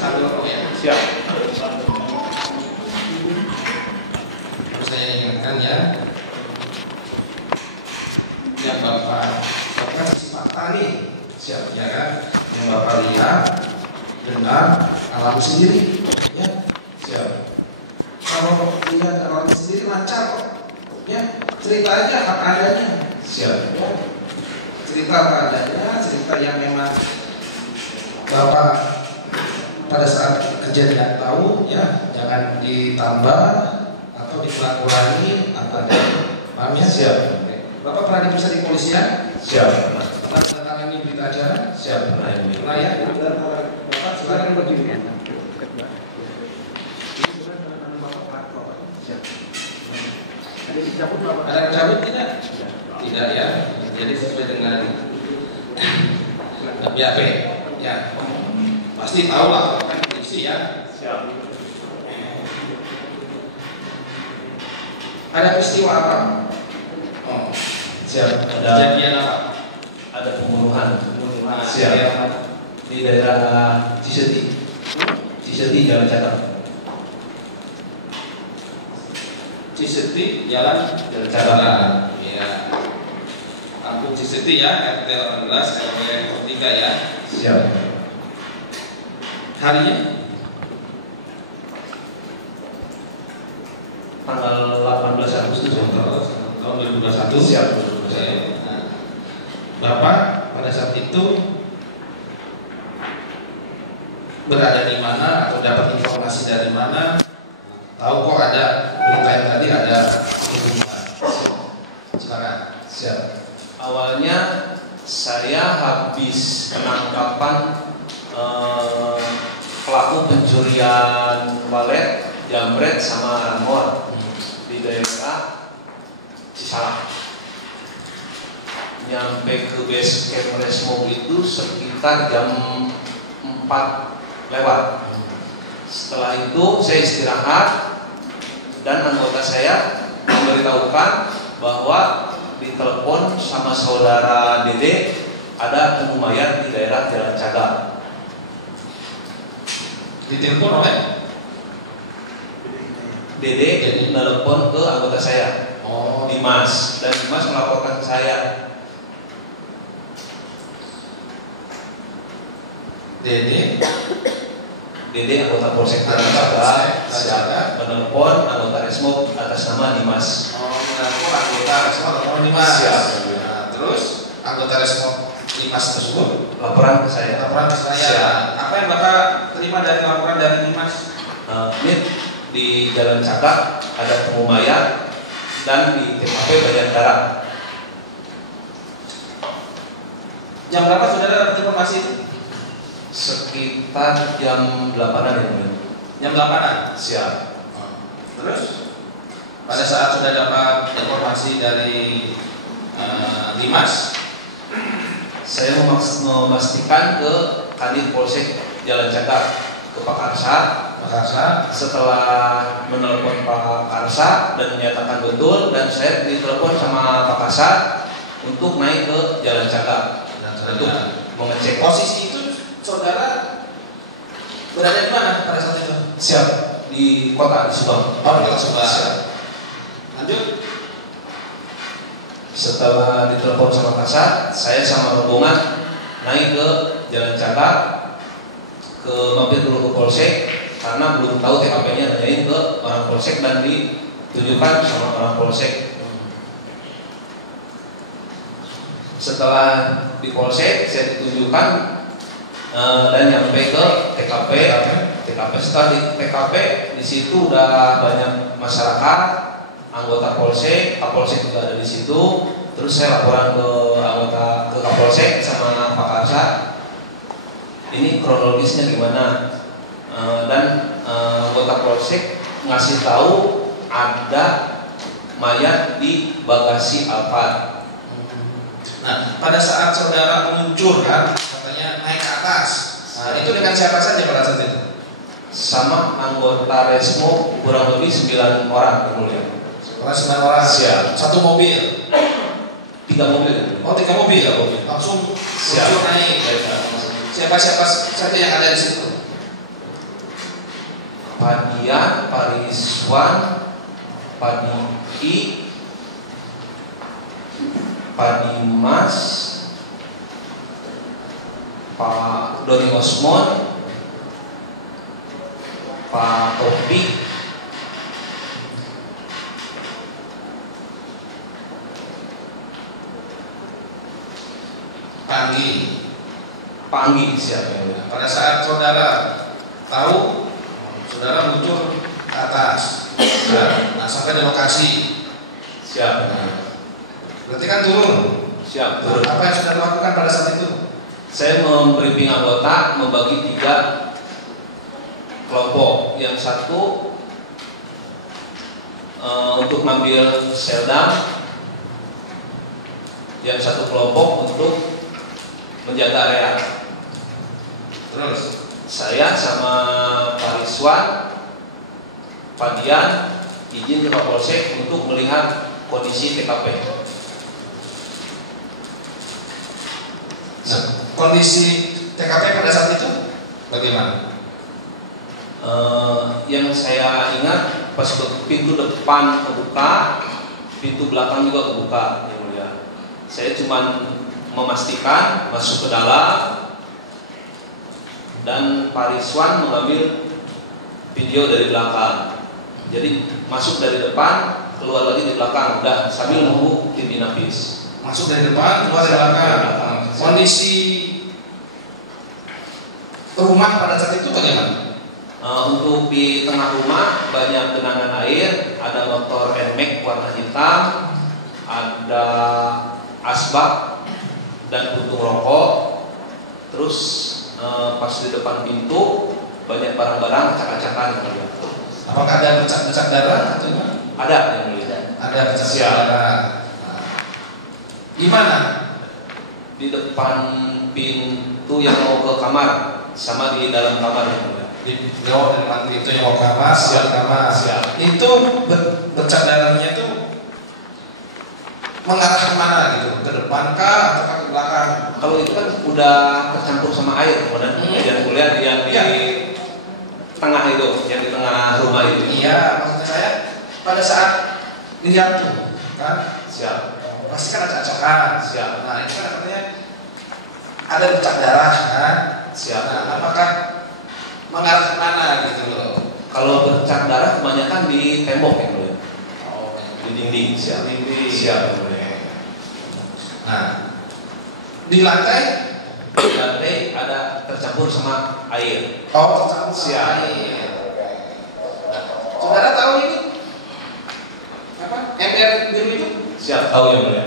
Halo, ya. Siap. Terus saya ingatkan ya, yang Bapak kasih fakta nih, siap ya kan? Yang Bapak lihat, dengar, alami sendiri, ya, siap. Kalau lihat alami sendiri lancar kok, ya, cerita aja apa adanya, siap. Ya. Cerita apa adanya, cerita yang memang Bapak pada saat kejadian tahu, ya, jangan ditambah atau dikurang-kurangi apa adanya. Paham ya? Siap. Bapak pernah diperiksa di kepolisian? Siap. Pernah menandatangani berita acara? Siap. Pernah ya? Bapak silakan begini. Ada cabut tidak? Tidak ya. Jadi sesuai dengan BAP. Ya. Pasti tahu lah kan polisi ya. Siap. Ada peristiwa apa? Oh, siap. Ada Kejadian apa? ada pembunuhan Siap. di daerah Ciseti Jalan Catat. Ciseti Jalan Catat. Ya. Kampung Ciseti ya, RT 18 RW 3 ya. Siap. Harinya Tanggal 18 Agustus tahun 2021. Siap. Nah, Bapak pada saat itu berada di mana atau dapat informasi dari mana? Tahu kok ada berita yang tadi ada pembunuhan. Silakan. Siap. Awalnya saya habis penangkapan pelaku pencurian walet, jambret sama ramor di daerah Cisalak. Nyampe ke base camp Resmob itu sekitar jam 4 lewat. Setelah itu saya istirahat dan anggota saya memberitahukan bahwa ditelepon sama saudara Dede ada temu mayat di daerah Jalan Cagat. Ditelepon oleh Dede menelepon ke anggota saya, Dimas, dan Dimas melaporkan ke saya. Dede anggota Polsek Jalan Cagat menelepon anggota Resmob atas nama Dimas. Menelpon anggota Resmob atau Dimas. Siap. Nah, terus anggota Resmob Dimas tersebut Laporan ke saya. laporan ke saya. Siap. Apa yang Bapak terima dari laporan dari Dimas? Ini di Jalan Cagat ada temu mayat dan di TKP banyak darah. Jam berapa saudara dapat informasi itu? Sekitar jam 8-an ya, Bang. Jam 8-an. Siap. Terus pada saat sudah dapat informasi dari Dimas, Saya memastikan ke Kanit Polsek Jalan Cagat ke Pak Karsa. Setelah menelpon Pak Karsa dan menyatakan betul, dan saya ditelepon sama Pak Karsa untuk naik ke Jalan Cagat untuk mengecek. posisi itu saudara berada di mana pada saat itu? Siap, di kota di Subang. Oh, di Kota Subang. Siap. Lanjut. Setelah ditelepon sama Kasat, saya sama rombongan naik ke Jalan Cagat, ke mampir dulu ke Polsek karena belum tahu TKP-nya, nanyain ke orang Polsek dan ditunjukkan sama orang Polsek. Setelah di Polsek saya ditunjukkan dan nyampe ke TKP. Setelah di TKP di situ udah banyak masyarakat, anggota Polsek, Kapolsek juga ada di situ. Terus saya laporan ke anggota ke Kapolsek sama Pak Karsa. Ini kronologisnya gimana? Dan anggota Polsek ngasih tahu ada mayat di bagasi Alphard. Nah, pada saat saudara meluncurkan, katanya naik ke atas. Nah, itu dengan siapa saja pada saat itu? Sama anggota Resmo kurang lebih 9 orang kemudian. 9 orang. Siap. Satu mobil. 3 mobil. Oh, 3 mobil. Langsung Siap. luncur naik. Siapa saja yang ada di situ? Padian, Pariswan, Padi, Padimas, Pak Doni Osmon, Pak Topi, Panggi siapa yang mulia? Pada saat saudara tahu, saudara muncul ke atas, nah sampai di lokasi. Siap. Berarti kan turun. Siap. Turun. Apa yang sudah lakukan pada saat itu? Saya membriefing anggota membagi 3 kelompok. Yang satu untuk mengambil seldam, yang satu kelompok untuk menjaga area. Terus Saya sama Pak Rizwan, Pak Dian izin ke Kapolsek untuk melihat kondisi TKP. nah, kondisi TKP pada saat itu bagaimana? Yang saya ingat pas pintu depan kebuka, pintu belakang juga kebuka, yang mulia. Saya cuma memastikan masuk ke dalam, dan Pak Rizwan mengambil video dari belakang. Jadi masuk dari depan, keluar lagi di belakang, udah sambil nunggu tim Inafis. Masuk dari depan, keluar dari belakang. Kondisi rumah pada saat itu bagaimana? Untuk di tengah rumah banyak genangan air, ada motor NMAX warna hitam, ada asbak dan puntung rokok. Terus pas di depan pintu banyak barang-barang acak-acakan. Apakah ada bercak-bercak darah atau gimana? Ada yang mulia. Ada bercak darah. Di mana? Di depan pintu yang mau ke kamar sama di dalam kamar yang mulia. Di depan pintu yang mau ke kamar, Siap. kamar. Siap. Itu bercak darahnya itu mengarah kemana gitu? Ke depan kah atau ke belakang? Kalau itu kan udah tercampur sama air, kemudian yang kuliah yang di tengah itu, yang di tengah rumah itu. Iya, maksud saya pada saat lihat tuh, kan? Siap. Pasti kan ada acakan. Siap. Nah, itu kan artinya ada bercak darah, kan? Siap. Nah, apakah mengarah kemana gitu loh? Kalau bercak darah kebanyakan di tembok yang mulia. Oh, Di dinding. Siap. Dinding. Siap. Yang mulia. Nah, di lantai ada tercampur sama air. oh tercampur Siap. sama air. Nah, saudara tahu ini apa? Ember biru itu Siap. Tahu yang mulia.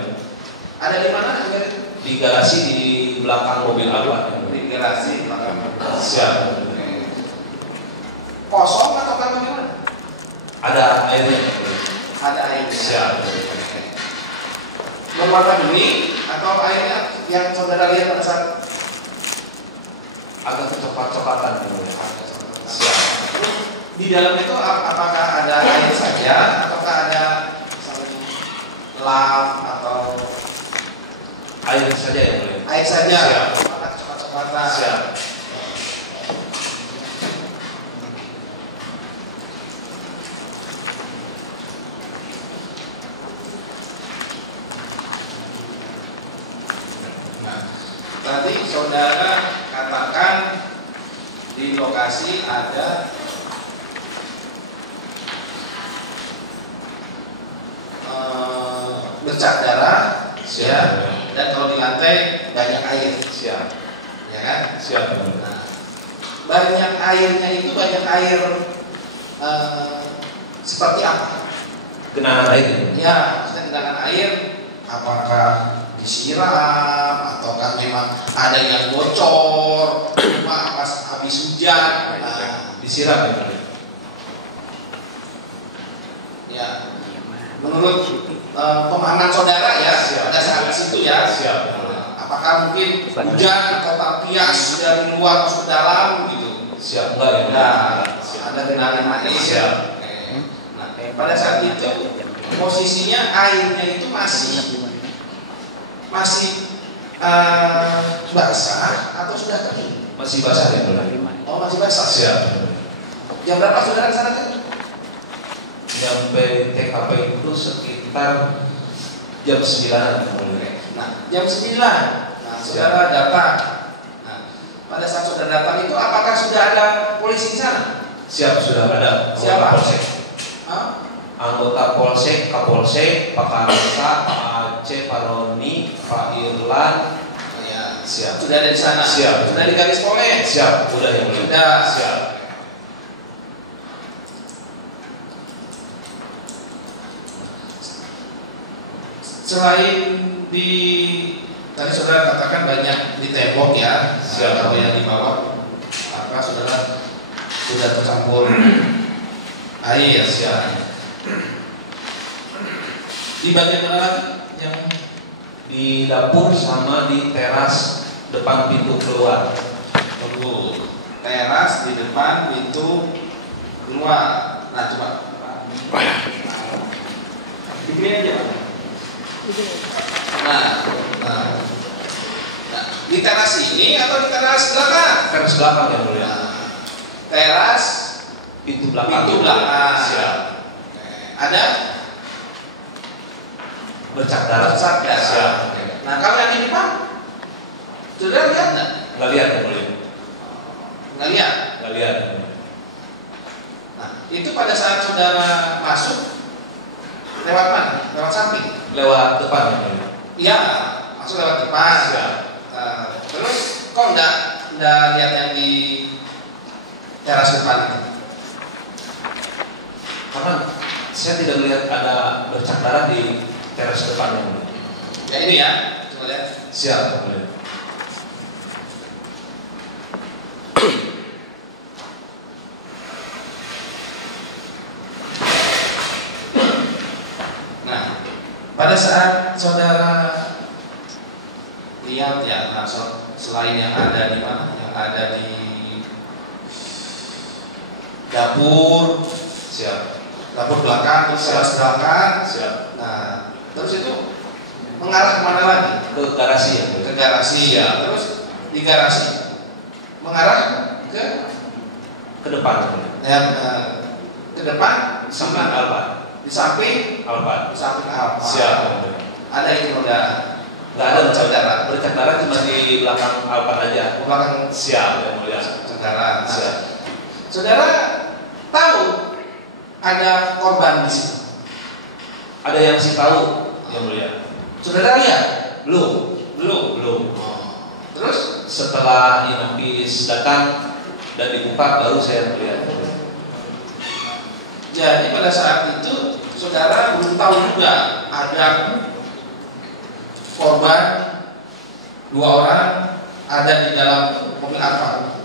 ada di mana ember itu? Di garasi di belakang mobil apa? Di garasi belakang. Siap. Kosong atau kan bagaimana? Ada airnya. Yang mulia. Ada air. Siap. Berwarna bening atau airnya yang saudara lihat pada saat Agak kecoklat-coklatan yang mulia. Siap. di dalam itu apakah ada air saja ataukah ada misalnya lap atau Air saja yang mulia. air saja? Siap. Apakah coklat-coklatan? Siap. Nah, tadi saudara katakan di lokasi ada bercak darah, Siap. ya, dan kalau di lantai banyak air, Siap. ya kan? Siap. Nah, banyak airnya itu banyak air seperti apa? Genangan air. Ya, maksudnya genangan air, apakah disiram ataukah memang ada yang bocor, cuma pas habis hujan? Nah, Disiram yang mulia. ya, menurut pemahaman saudara ya, Siap. pada saat itu ya, Siap. apakah mungkin hujan atau tapias dari luar masuk ke dalam gitu? Siap. Enggak yang mulia. Nah, Siap. ada genangan air. Siap. Nah, pada saat itu posisinya airnya itu masih basah atau sudah kering? Masih basah yang mulia. Oh, masih basah. Siap. Jam berapa saudara ke sana? Sampai TKP itu sekitar jam 9. Nah, jam 9. Nah, saudara datang. Nah, pada saat saudara datang itu apakah sudah ada polisi di sana? Siap, sudah ada. Siapa? Polsek. Anggota Polsek, Kapolsek, Pak Karsa, Pak Aceh, Pak Roni, Pak Irlan. Ya, siap. Sudah ada di sana. Siap. Sudah di garis polres. Siap, udah yang mulia. Sudah. Siap. Selain di tadi saudara katakan banyak di tembok ya, siap. Atau yang di bawah, maka saudara sudah tercampur air. Siap. Di bagian mana lagi? Yang di dapur sama di teras depan pintu keluar. tunggu, teras di depan pintu keluar. Nah coba. Begini aja. Nah, di teras ini atau di teras belakang? Teras belakang yang mulia. Teras Pintu belakang. pintu belakang. Siap. Ada Bercak darah. bercak darah. Siap. Nah kalau yang di depan, saudara lihat nggak? Nggak lihat yang mulia. Nggak lihat. Nggak lihat. Yang mulia. Nah itu pada saat saudara masuk lewat mana? Lewat samping. Lewat depan yang mulia. Iya, masuk lewat depan. Siap. Terus kok nggak lihat yang di teras depan itu? Karena saya tidak melihat ada bercak darah di teras depan yang mulia. Ya ini ya, coba lihat. Siap yang mulia. Nah, pada saat saudara lihat ya, nah, selain yang ada di mana? Yang ada di dapur, Siap. dapur belakang, terus teras belakang. Siap. Nah, terus itu mengarah kemana lagi? Ke garasi yang mulia. Ke garasi ya. Terus di garasi mengarah Ke depan yang mulia. ke depan Samping Alphard. di samping Alphard. apa? Siap yang mulia. Ada itu roda. Nggak ada bercak darah. Bercak darah cuma di belakang Alphard aja. Belakang Siap yang mulia. saudara. Nah, Siap. saudara tahu ada korban di situ. Ada yang sih tahu yang mulia. Saudara lihat? Belum. Terus Setelah inapis datang dan dibuka baru saya melihat. jadi pada saat itu saudara belum tahu juga ada korban 2 orang ada di dalam mobil apa?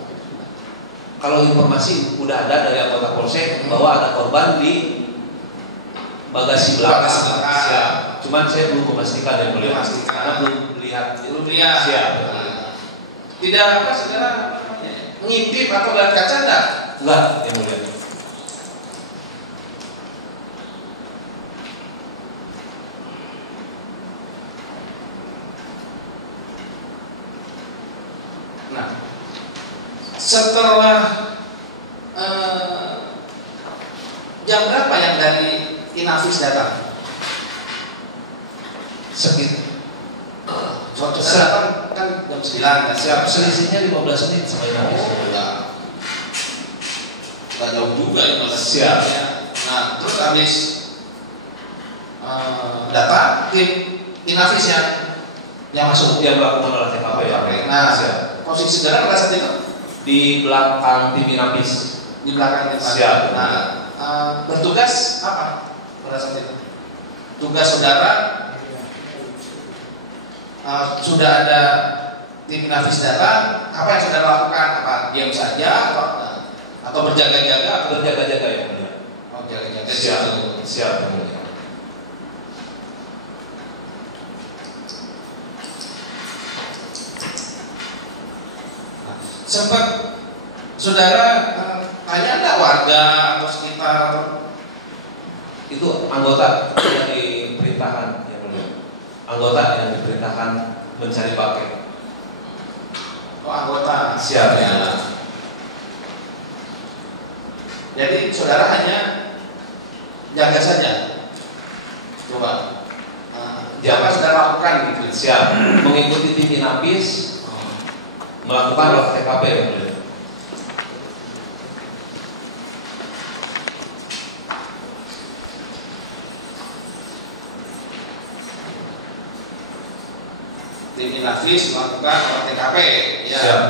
Kalau informasi udah ada dari anggota polsek bahwa ada korban di bagasi belakang. Bagasi belakang. Siap. Cuman saya belum memastikan yang mulia. Memastikan. Karena belum lihat. Belum lihat. Siap. Tidak apa saudara ngintip atau lihat kaca enggak? Enggak yang mulia. Nah, setelah jam berapa yang dari Inavis datang? Suatu saat kan jam 9 kan? Siap. Selisihnya 15 menit sama inapis. Gak jauh juga ya Mas. Siap. Nah, terus habis datang tim Inavis yang masuk. Dia melakukan olah TKP ya. Nah, siap. posisi saudara pada saat itu Di belakang tim inapis. di belakang Inavis. Siap. Nah, bertugas apa pada saat itu? Tugas saudara sudah ada tim Inavis datang, apa yang saudara lakukan? Apa diam saja atau berjaga-jaga? Berjaga-jaga ya mulia. Oh, jaga-jaga. Siap. Siap yang mulia. Sempat saudara tanya enggak warga atau sekitar atau Itu anggota yang diperintahkan yang mulia. Anggota yang diperintahkan mencari pakai. anggota? Siap ya. Jadi saudara hanya jaga saja. Coba. Apa saudara lakukan gitu? Siap. Mengikuti tim Inapis, melakukan olah TKP ya boleh. Tim Inafis melakukan olah TKP, ya. Siap.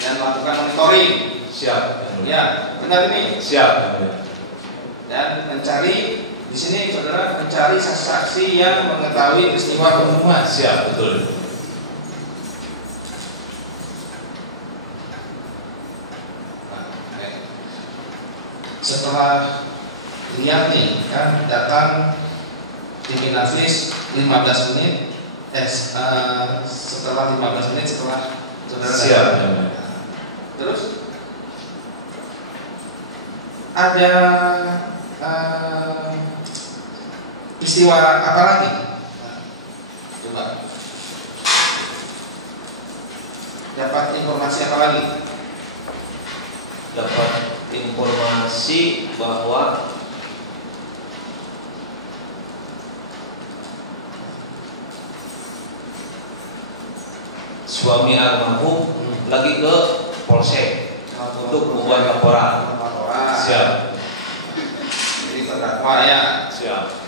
Dan melakukan monitoring. Siap. Ya, benar ini. Siap. Dan mencari di sini saudara mencari saksi-saksi yang mengetahui peristiwa pembunuhan. Siap, betul. Setelah lihat nih kan datang tim Inafis 15 menit setelah 15 menit setelah saudara siap. Terus ada peristiwa apa lagi? Coba dapat informasi apa lagi? Dapat informasi bahwa suami almarhum lagi ke polsek untuk membuat laporan. Siap. Jadi terdakwa ya. Siap.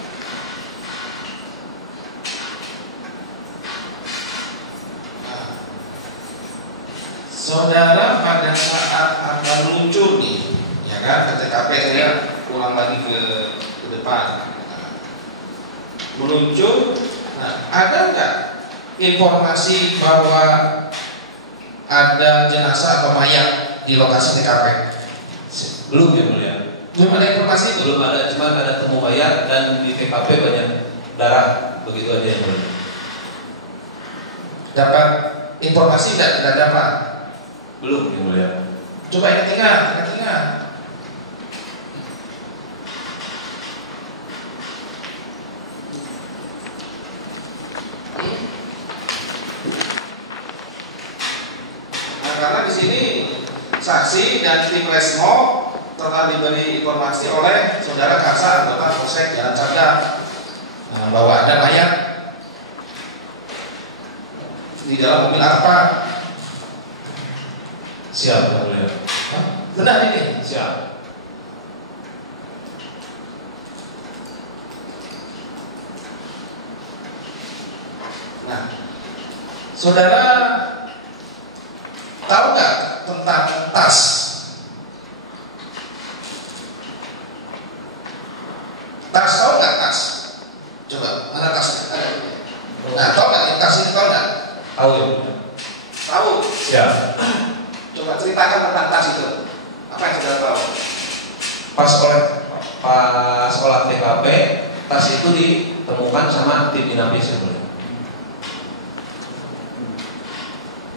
Saudara pada saat akan meluncur nih, ya kan, ke TKP saya pulang lagi ke depan, meluncur. Nah, ada nggak informasi bahwa ada jenazah atau mayat di lokasi TKP? Belum ya mulia. Belum ada informasi itu. Belum ada, cuma ada temu mayat dan di TKP banyak darah, begitu aja yang mulia. Dapat informasi tidak dapat? Belum yang mulia. Coba ingat-ingat. Nah, karena di sini saksi dan tim Resmo telah diberi informasi oleh saudara Kasar, anggota Polsek Jalan Cagak, bahwa ada mayat di dalam mobil apa? Siap yang mulia. Benar ini? Siap. Nah, saudara tahu nggak tentang tas? Tas tahu nggak tas? Coba mana tasnya? Ada. Nah, tahu nggak yang tas ini tahu nggak? Tahu ya. Tahu. Siap. Coba ceritakan tentang tas itu. Apa yang saudara tahu? Pas olah TKP, tas itu ditemukan sama tim Inapis ya mulia.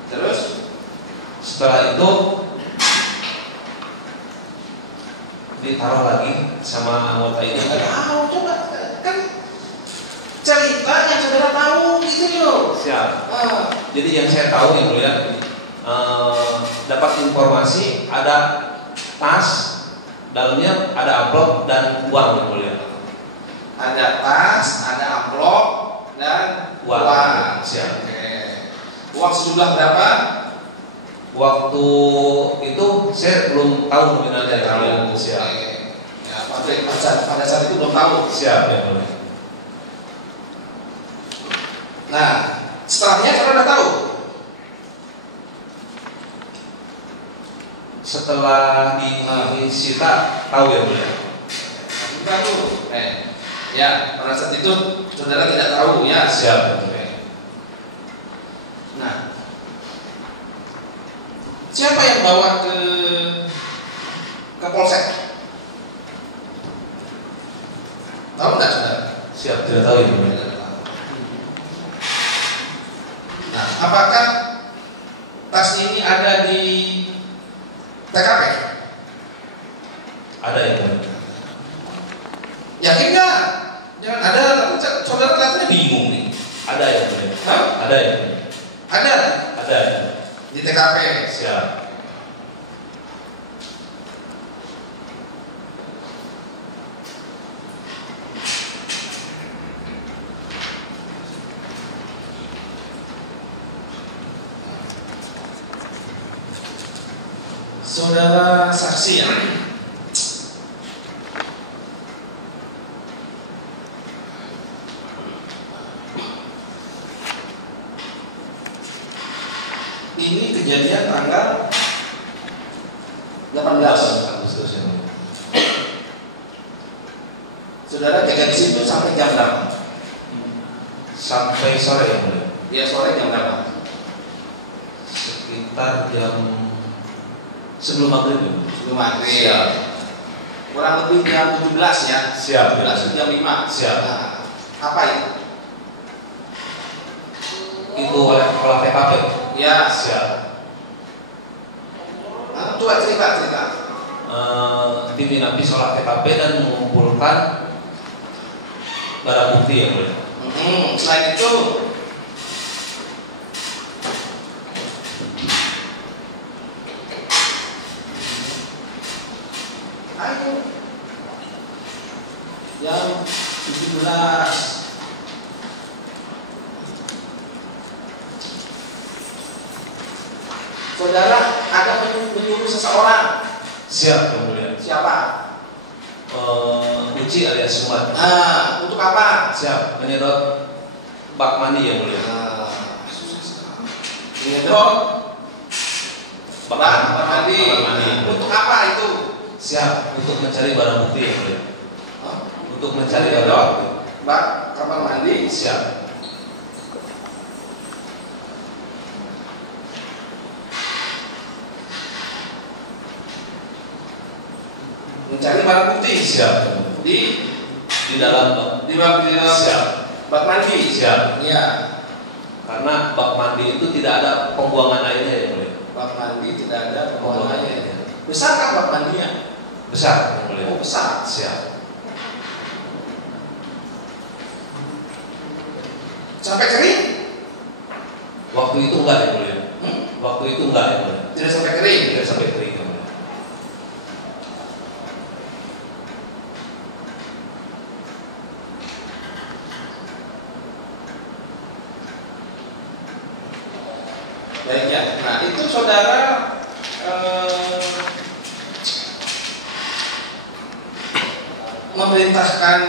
Terus Setelah itu ditaruh lagi sama anggota itu. tahu, coba kan cerita yang saudara tahu gitu loh. Siap. Jadi yang saya tahu yang mulia, dapat informasi ada tas, dalamnya ada amplop dan uang yang mulia. Ada tas, ada amplop dan uang. Siap. Oke. Uang sejumlah berapa? Waktu itu saya belum tahu nominalnya yang mulia. Siap. Ya, pada saat itu belum tahu. Siap yang mulia. Nah, setelahnya saudara tahu. Setelah disita tahu ya mulia. Tahu. Ya, pada saat itu saudara tidak tahu ya. Siap. Nah, siapa yang bawa ke polsek? Tahu nggak saudara? Siap, tidak tahu ya mulia. Nah, apakah tas ini ada di TKP? Ada ya mulia. Yakin nggak? Jangan ada, saudara kelihatannya bingung nih. Ada ya mulia. Hah? Ada ya mulia. Ada Ada ya. di TKP. Siap. Saudara saksi ya. Ini kejadian tanggal 18 Agustus ya. Saudara jaga di situ sampai jam berapa? Sampai sore ya mulia. Ya sore jam berapa? Sekitar jam sebelum maghrib ya. Sebelum maghrib. Siap. Kurang lebih jam 17 ya. Siap. 17 jam 5. Siap. Nah, apa itu? Itu oleh olah TKP. Ya. Siap. Nah, coba cerita. Tim Inapis olah TKP dan mengumpulkan barang bukti ya mulia. Selain itu, ayo jam 17. Saudara ada menyuruh seseorang. Siap yang mulia. Siapa? Uci alias Sumat. Untuk apa? Siap. Menyedot bak mandi yang mulia. Menyedot bak mandi. Bak mandi. Untuk apa itu? Siap. Untuk mencari barang bukti yang mulia. Untuk mencari barang Menyedot bukti. bak kamar mandi. Siap. Mencari barang bukti. Siap. Di dalam siap. Bak mandi. Siap. Iya. Karena bak mandi itu tidak ada pembuangan airnya ya mulia. Bak mandi tidak ada Pembuangan pembuangannya. airnya. Besar kan bak mandinya? Besar yang mulia. Oh besar. Siap. Sampai kering? Waktu itu enggak ya mulia. Waktu itu enggak ya mulia. Tidak sampai kering. Tidak sampai kering ya mulia. Baik ya. Nah itu saudara memerintahkan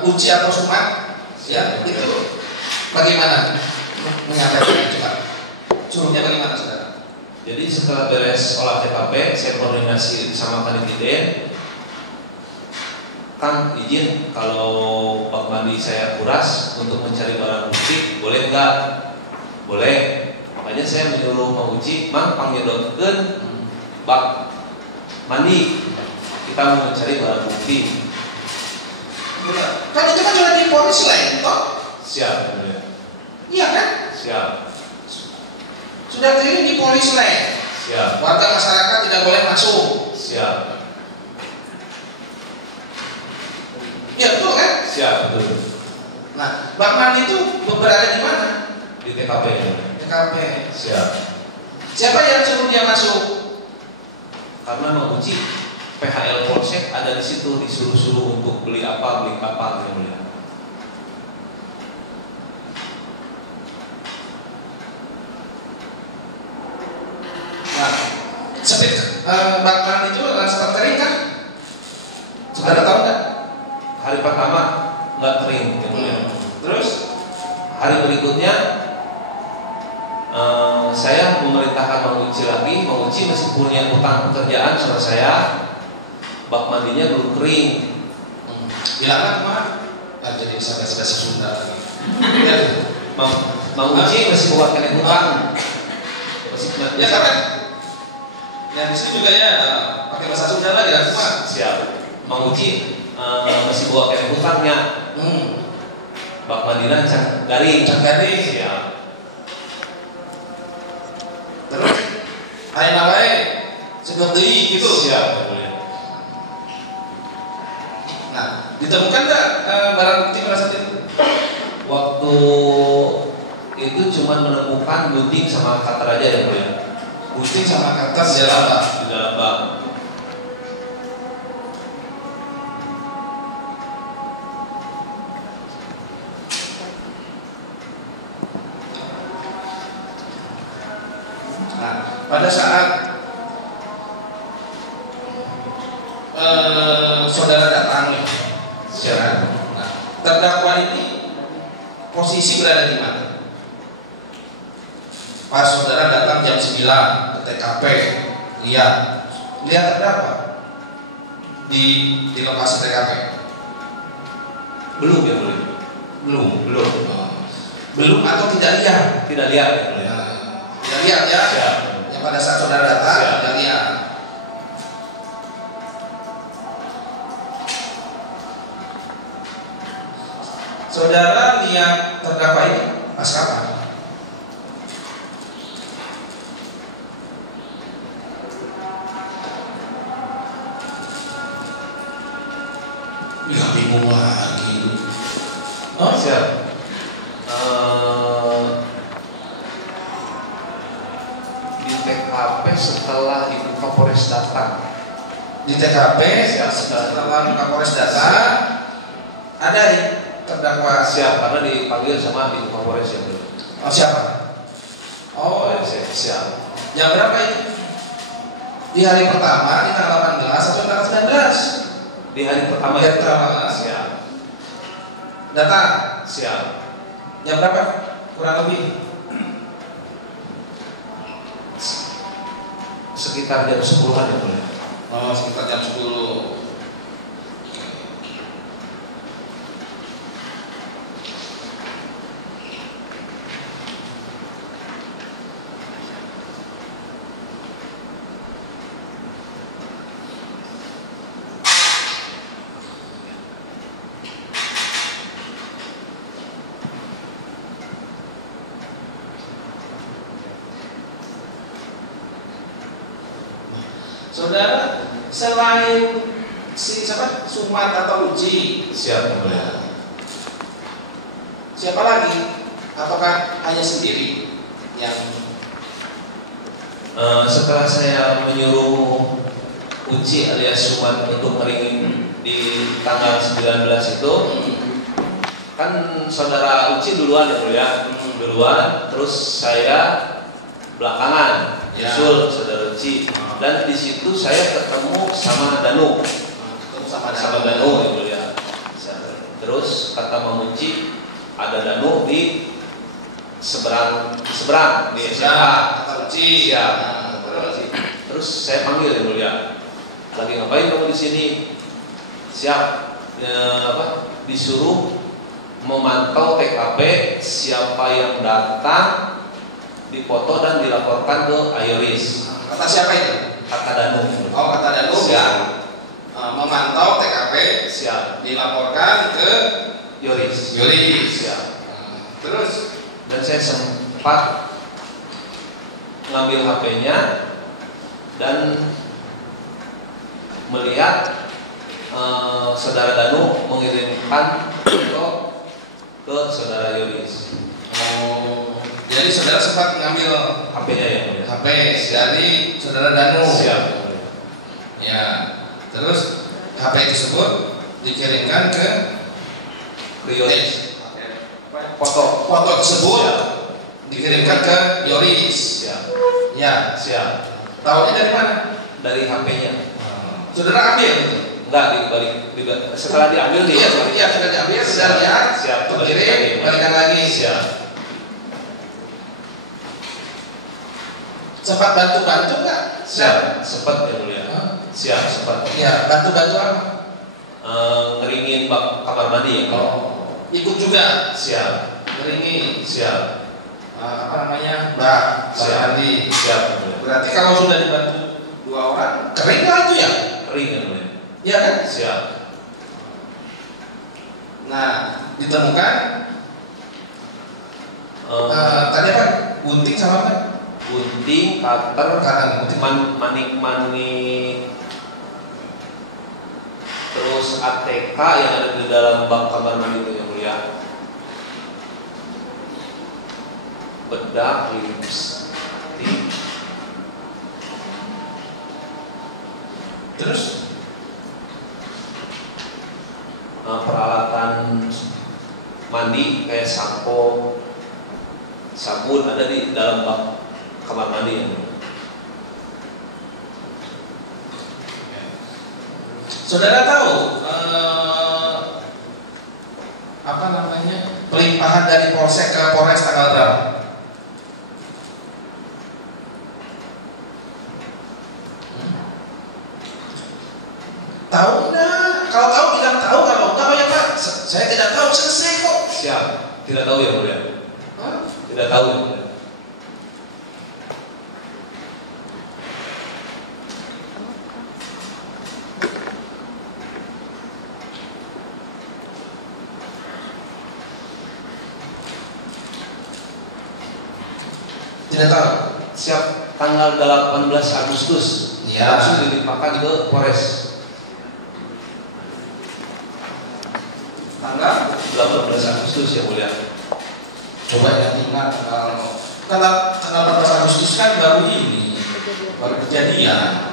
Uci atau Sumat, ya itu bagaimana menyampaikan coba? Suruhnya bagaimana saudara? Jadi setelah beres olah TKP, saya koordinasi sama Kanitiden. Kang izin kalau bak mandi saya kuras untuk mencari barang bukti, boleh enggak? Boleh. Makanya saya menyuruh Mang Uci, Mang panggilkan bak mandi. Kita mau mencari barang bukti. Kan itu kan sudah diponis lain toh? Siap. Iya kan? Siap. Sudah keliling di polis lain. Siap. Warga masyarakat tidak boleh masuk. Siap. Ya betul kan? Siap, betul. Nah, bak mandi itu berada di mana? Di TKP. TKP. Siap. Siapa yang suruh dia masuk? Karena Mang Uci PHL Polsek ada di situ, disuruh-suruh untuk beli apa yang mulia. Nah, bak mandi itu sempat kering kan? Saudara tahu nggak? Hari pertama nggak kering, yang mulia. Terus Hari berikutnya saya memerintahkan Mang Uci lagi. Mang Uci masih punya utang pekerjaan sama saya. Bak mandinya belum kering. bilanglah kemana? Jadi bahasa Sunda lagi. Mang Uci masih buat kena utang. Ya karena yang di sini juga ya pakai bahasa Sunda lagi lah semua. Siap. Mang Uci masih buat kena utangnya. Bak mandinya can garing. Siap. Terus hari nawai sedot deui gitu. Siap. Nah, ditemukan nggak barang bukti pada saat itu? Waktu itu cuma menemukan gunting sama cutter aja ya mulia. Gunting sama katas di dalam bak. Di dalam bak. Nah, pada saat saudara datang nih, siapa? Nah, terdakwa ini posisi berada di mana? Pas saudara datang jam 9 ke TKP, lihat terdakwa di lokasi TKP. Belum ya, Belum atau tidak lihat? Tidak lihat ya. Tidak lihat ya. Siap. Yang pada saat saudara datang Siap. tidak lihat. Saudara lihat terdakwa ini pas kapan? Ya bingung lagi. Oh, Siap. Di TKP setelah Ibu Kapolres datang. di TKP Siap. setelah Kapolres datang ada terdakwa. Siap, karena dipanggil sama Ibu Kapolres yang dulu. Oh, siapa? Oh, ya, siap. Yang berapa ini? Di hari pertama, di tanggal 18 atau tanggal 19? Di hari pertama. Hari pertama. Siap. Datang. Siap. Jam berapa? Kurang lebih Sekitar jam 10-an ya, boleh. oh, sekitar jam 10. Saudara, selain Sumat atau Uji, Siap, boleh. siapa lagi? Apakah hanya sendiri yang Setelah saya menyuruh Uci alias Sumat untuk ngeringin di tanggal 19 itu, kan saudara Uci duluan ya, Bro ya. Duluan, terus saya belakangan Ya. nyusul saudara Uci. Dan di situ saya ketemu sama Danu. Sama Danu ya, Bro ya. Terus kata Mang Uci, ada Danu di seberang di SMA. kata Uci? Siap. Terus saya panggil ya, mulia. Lagi ngapain kamu di sini? Siap. Disuruh memantau TKP, siapa yang datang, dipoto dan dilaporkan ke Ayoris. Kata siapa itu? Kata Danu. Oh, kata Danu. Siap. Memantau TKP, Siap. dilaporkan ke Yoris. Siap. Terus Dan saya sempat ngambil HP-nya dan melihat saudara Danu mengirimkan foto ke saudara Yoris. oh, jadi saudara sempat ngambil HP-nya ya, Mulia. HP dari saudara Danu. Siap. Ya. Terus HP tersebut dikirimkan ke Yoris. Foto. foto tersebut Siap. dikirimkan ke Yoris. Siap. Ya. Siap. Tahunya dari mana? Dari HP-nya. Saudara ambil? Enggak setelah diambil dia. Iya, sudah diambil, sudah lihat, Siap. kirim, balikan lagi. Siap. Sempat bantu nggak? Siap. Sempat ya, Mulia. Hah? Siap, sempat. Ya, bantu apa? Ngeringin bak kamar mandi ya. Oh, ikut juga. Siap. Ngeringin. Siap. Apa namanya? Bak Siap. mandi. Siap. Berarti kalau sudah dibantu 2 orang, kering lah itu ya? Kering ya, Mulia. Iya kan? Siap. Nah, ditemukan tadi apa? Gunting sama apa? Gunting, cutter, Kadang gunting. manik-manik, terus ATK yang ada di dalam bak kamar mandi itu yang mulia, bedak, lipstick, Terus peralatan mandi kayak sampo, sabun ada di dalam bak kamar mandi yang mulia. Saudara tahu apa namanya pelimpahan dari Polsek ke Polres tanggal berapa? Tahu enggak? Kalau tahu bilang tahu, kalau enggak oh ya Pak, saya tidak tahu, selesai kok. Siap, tidak tahu ya mulia. Tidak tahu ya mulia. Tidak tahu. Siap, tanggal 18 Agustus Ya. langsung dilimpahkan ke Polres. Tanggal 18 Agustus ya mulia. coba ya tinggal tanggal 14 Agustus kan baru ini, baru kejadian.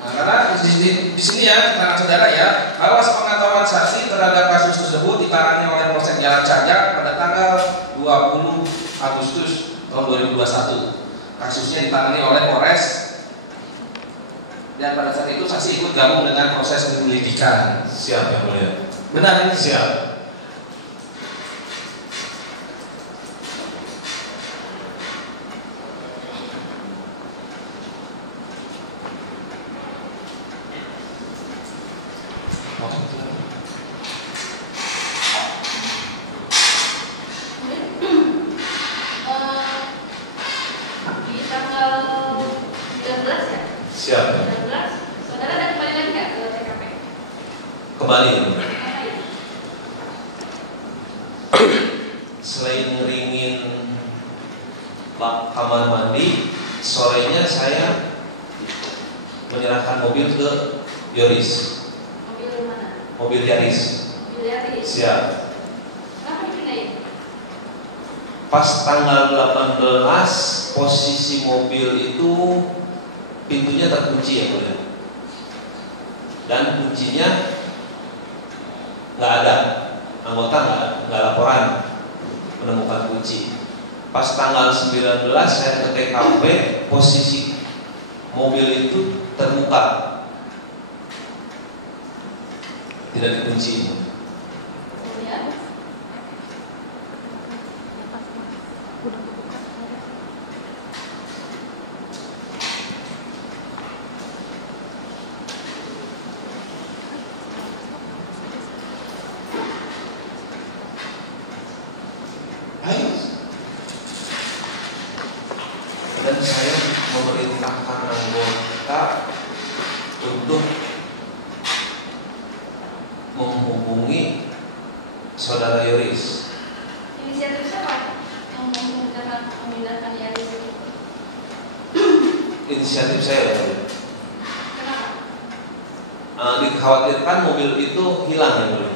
Nah, karena di sini ya keterangan saudara ya, bahwa sepengetahuan saksi terhadap kasus tersebut ditangani oleh Polsek Jalan Cagak pada tanggal 20 Agustus tahun 2021. Kasusnya ditangani oleh Polres dan pada saat itu saksi ikut gabung dengan proses penyelidikan. Siap ya mulia. Benar ini? Siap. Di tanggal 19 ya? Siap. 19, saudara ada kembali lagi nggak ke TKP? Kembali ya mulia. Ngapain? Selain ngeringin bak kamar mandi, sorenya saya menyerahkan mobil ke Yoris, Mobil mana? mobil Yaris. Mobil Yaris. Siap. Kenapa dipindahin? Pas tanggal 18 posisi mobil itu pintunya terkunci ya mulia. Dan kuncinya nggak ada, anggota nggak laporan menemukan kunci. Pas tanggal 19 saya ke TKP, posisi mobil itu terbuka, tidak dikunci. Kemudian Ayo. Dan saya memerintahkan anggota untuk menghubungi saudara Yoris. inisiatif siapa yang memindahkan Yaris itu? Inisiatif saya ya mulia. Kenapa? Dikhawatirkan mobil itu hilang ya mulia.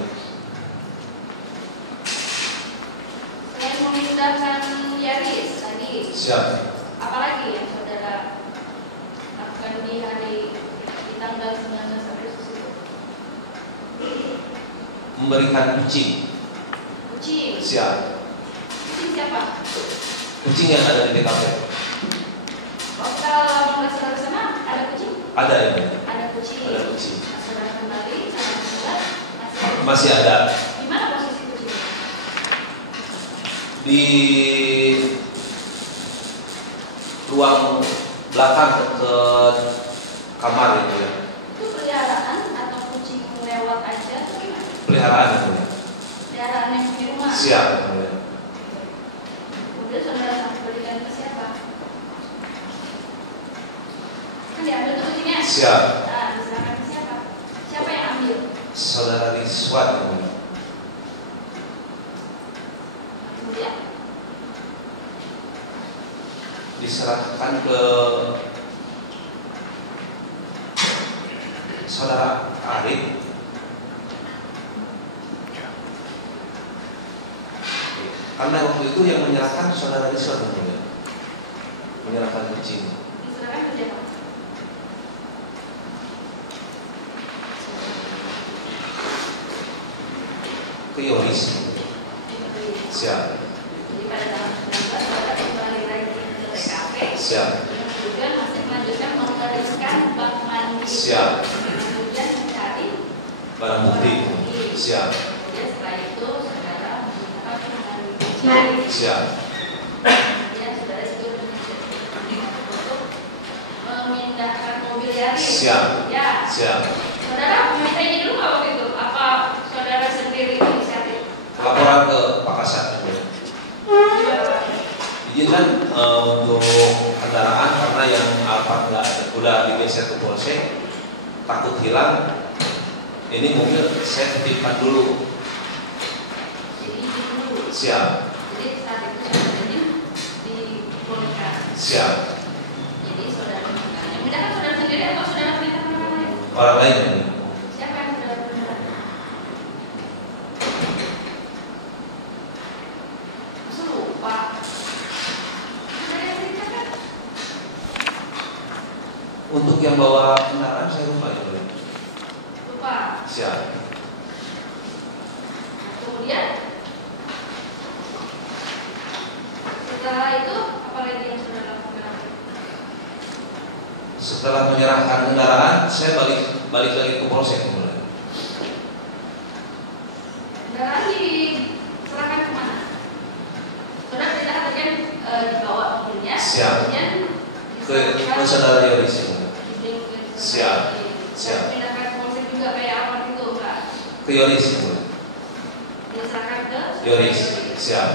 Selain memindahkan Yaris tadi, Siap. apalagi yang saudara lakukan di tanggal 19 Agustus itu? Memberikan kucing. Kucing. Siap. Kucing siapa? Kucing yang ada di TKP. Kalau nggak salah sana ada kucing? Ada ya mulia. Ada kucing. Ada kucing. Saudara kembali sama saudara Masih ada di mana posisi kucing? di ruang belakang dekat kamar itu ya. Itu peliharaan atau kucing lewat aja atau gimana? Peliharaan itu ya. Peliharaan yang punya rumah. Siap ya. Kemudian saudara sampai berikan ke siapa? Kan diambil tuh kucingnya. Siap. Nah, diserahkan ke siapa? Siapa yang ambil? Saudara Rizwan ya. Kemudian Diserahkan ke saudara Arif. Karena waktu itu yang menyerahkan saudara Rizwan ya. Menyerahkan kucing diserahkan ke siapa? ke Yoris. Siap. Jadi pada tanggal 19 saudara kembali lagi ke TKP. Siap. Dengan kemudian masih melanjutkan menggariskan bak mandi. Siap. Kemudian mencari Barang bukti. Siap. Kemudian setelah itu saudara menggunakan dengan kunci. Siap. Kemudian saudara juga untuk memindahkan mobil Yaris. Siap. Ya. Siap. Saudara minta izin dulu nggak waktu itu? Apa saudara sendiri inisiatif? Laporan ke Pak Kasat. Izinkan untuk kendaraan karena yang Alphard udah digeser ke Polsek, takut hilang. Ini mobil saya titipkan dulu. Jadi izin dulu. Siap. Jadi saat itu saudara izin dipulihkan. Siap. Jadi saudara minta. Yang minta kan saudara sendiri atau saudara perintahkan orang lain? Orang lain ini. Siapa yang saudara perintahkan? Masa lupa? Saudara yang perintahkan? Untuk yang bawa kendaraan saya lupa itu. Lupa. Siap. Kemudian setelah itu apa lagi yang saudara lakukan? Setelah menyerahkan kendaraan, saya balik lagi ke Polsek. Kendaraan diserahkan kemana? Saudara perintahkan tadi kan dibawa mobilnya. Siap. Kemudian Ke saudara Yoris. Siap. Siap. Siap. Pindahkan ke Polsek juga kayak apa itu enggak? Ke Yoris. Diserahkan ke Yoris. Siap.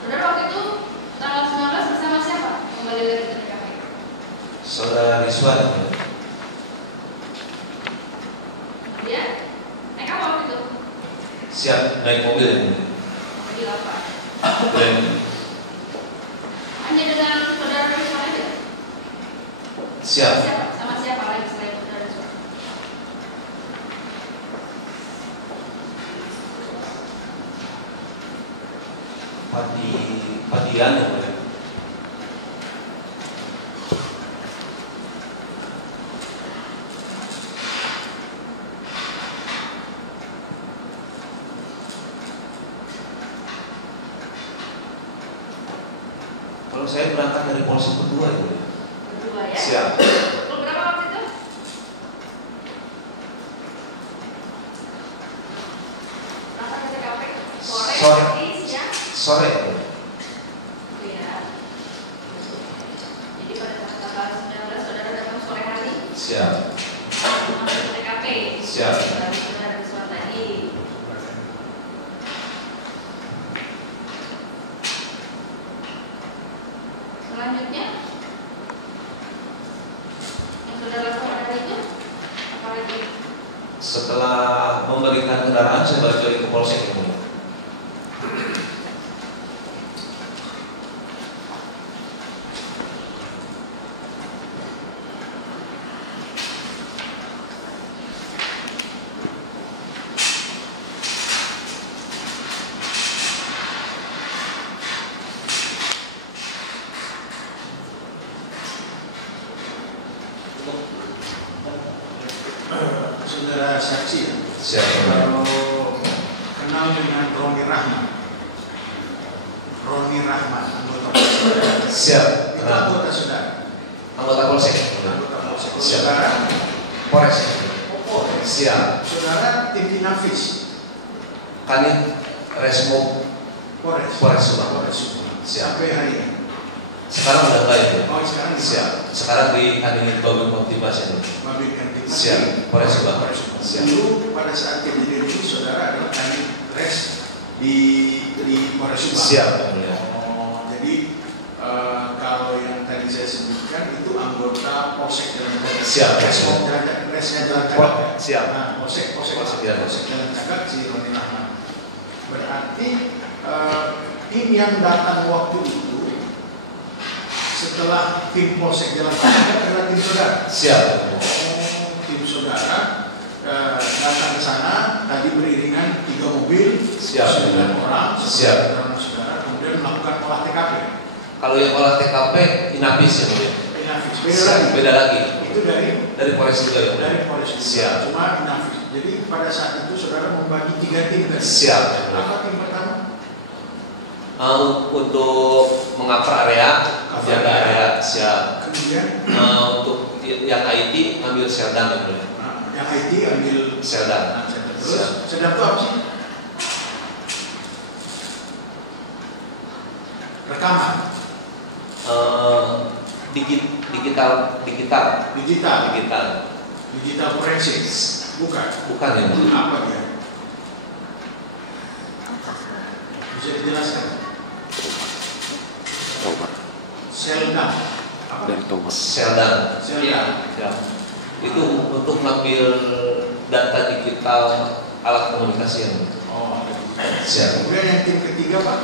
Saudara waktu itu tanggal 19 bersama siapa? Kembali lagi ke TKP. Saudara Rizwan. Kemudian naik apa waktu itu? Siap naik mobil ini. Mobil apa? Dan Hanya dengan saudara Rizwan aja? siap. Siapa? Sama siapa lagi selain saudara Rizwan? Padian ya. Kalau saya berangkat dari Polsek kedua itu. Berdua ya? Siap. Pukul berapa waktu itu? Berangkat ke TKP? Sore, Sore. pagi, siang? Sore. Iya. Jadi pada tanggal 19 saudara datang sore hari Siap. masuk ke TKP. Siap. Dari saudara Rizwan tadi. Selanjutnya yang saudara lakukan hari itu apa lagi? Setelah memberikan kendaraan saya balik lagi ke Polsek ini. Saudara saksi ya? Siap. Kalau kenal dengan Roni Rahman, anggota saudara. Siap. Itu anggota saudara. Anggota Polsek. Anggota Polsek. Siap. Saudara, Polres. Polres. Siap. Saudara tim Dinafis, Kanit Resmo Polres. Polres Subang. Polres Subang. Siap. Sampai hari ini. Sekarang udah enggak itu. Oh sekarang di Siap. Sekarang di Kanit Bagian Optimasi dulu. Mabit Kantin. Siap. Polres Subang. Siap. Dulu pada saat kejadian itu saudara adalah Kanit Res di Polres Subang. Siap. Yang mulia. Oh, jadi kalau yang tadi saya sebutkan itu anggota Polsek Jalan Cagak. Siap. Resnya Jalan Cagak. ya? Siap. Nah, Polsek Jalan. Jalan Cagak si Roni Rahman. Berarti tim yang datang waktu itu setelah tim Polsek Jalan Cagak adalah tim saudara. Siap. Oh, tim saudara datang ke sana tadi beriringan 3 mobil, Siap. 9 orang, Siap. saudara kemudian melakukan olah TKP. Kalau yang olah TKP Inapis ya mulia. Inafis. Siap. Beda lagi. Itu Dari Polres juga ya mulia. dari Polres. Siap. Cuma Inafis. Jadi pada saat itu saudara membagi 3 tim tadi. Siap. Apa tim pertama? Untuk mengcover area, jaga area, siap. Kemudian Untuk yang IT ambil Seldan ya boleh. yang IT ambil Seldan. Terus Seldan itu apa sih? Rekaman. Digital forensik. Bukan ya. Apa dia? Bisa dijelaskan? Seldan. Apa? Seldan. Ya. Itu untuk mengambil data digital alat komunikasi yang. Oh, siap. kemudian yang tim ketiga Pak?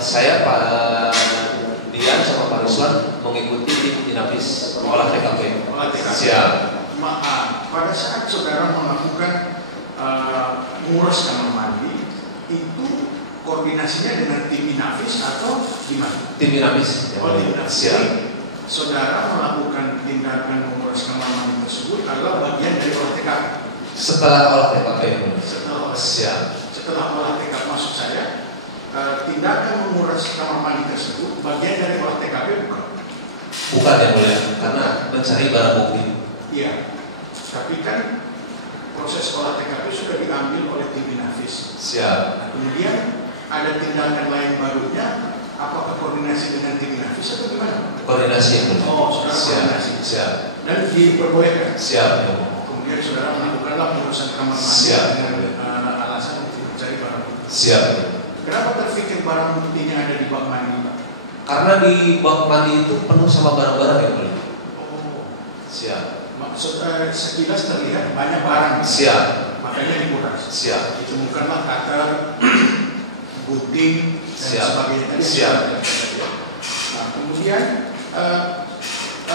Saya Pak Dian sama Pak Ruslan mengikuti tim Inafis olah TKP. Siap. Pada saat saudara melakukan mengurus kamar mandi, itu koordinasinya dengan tim Inafis atau gimana? Tim Inafis. Oh, tim Inafis. Siap. Saudara melakukan tindakan mengurus kamar mandi tersebut adalah bagian dari olah TKP. Setelah olah TKP. Siap. Setelah olah TKP maksud saya, tindakan menguras kamar mandi tersebut bagian dari olah TKP bukan? Bukan ya boleh, karena mencari barang bukti. Iya. Tapi kan proses olah TKP sudah diambil oleh tim Inafis. Siap. Nah, kemudian ada tindakan lain barunya, apakah koordinasi dengan tim Inafis atau gimana? Koordinasi yang benar. Oh, saudara koordinasi. Siap. Dan diperbolehkan. Siap. Ya. Kemudian saudara melakukanlah pengurusan kamar mandi Siap. dengan alasan untuk mencari barang bukti. Siap. Kenapa terpikir barang buktinya ada di bak mandi, Pak? Karena di bak mandi itu penuh sama barang-barang yang boleh. Oh, Siap. maksud sekilas terlihat banyak barang. Siap. Makanya dikuras. Siap. Ditemukanlah cutter, gunting dan Siap. sebagainya. Tadi Siap. Nah, kemudian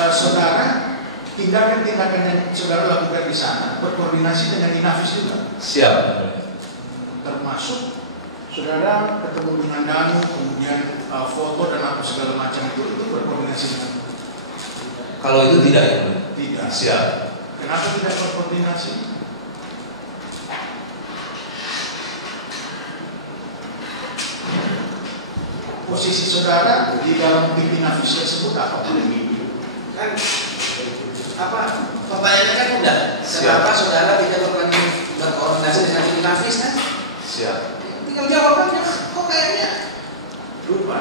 saudara tindakan-tindakan yang saudara lakukan di sana berkoordinasi dengan Inafis juga. Siap. Termasuk saudara ketemu dengan Danu, kemudian foto dan apa segala macam itu berkoordinasi dengan. Kalau itu tidak ya. Tidak. Siap. Kenapa tidak berkoordinasi? Posisi saudara di dalam tim Inafis tersebut apa? Kan apa pertanyaannya kan udah kenapa saudara tidak berkoordinasi dengan tim Inafis kan? Siap. Tinggal jawabannya kok kayaknya Lupa.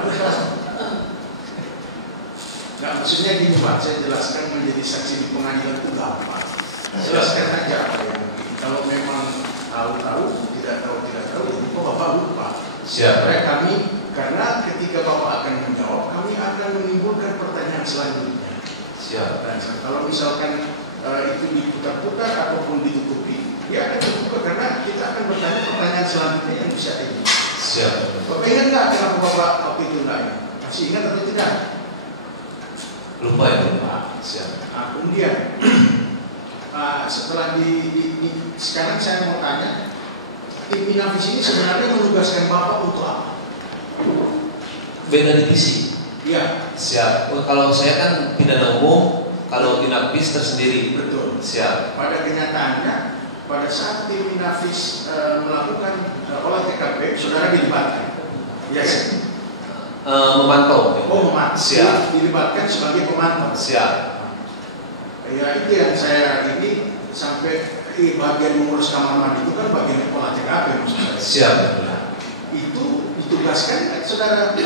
Nggak, maksudnya gini Pak, saya jelaskan menjadi saksi di pengadilan itu gampang. Jelaskan aja apa yang kalau memang tahu, tidak tahu, kok Bapak lupa. Siap. Karena ketika Bapak akan menjawab, kami akan menimbulkan pertanyaan selanjutnya. Siap. Dan kalau misalkan itu diputar-putar ataupun ditutupi, dia akan terbuka karena kita akan bertanya pertanyaan selanjutnya yang bisa ini. Siap. Bapak ingat nggak kenapa Bapak waktu itu enggak? Masih ingat atau tidak? Lupa ya. Siap. Nah, kemudian setelah sekarang saya mau tanya, tim Inafis ini sebenarnya menugaskan Bapak untuk apa? Beda divisi. Iya. Siap. Kalau saya kan pidana umum, kalau Inafis tersendiri. Betul. Siap. Pada kenyataannya, pada saat tim Inafis melakukan olah TKP, saudara dilibatkan. Ya kan? Memantau. Oh, memantau. Siap. Dilibatkan sebagai pemantau. Siap. Ya itu yang saya ini sampai bagian mengurus kamar mandi itu kan bagian olah TKP maksud saya. Siap. Itu ditugaskan saudara,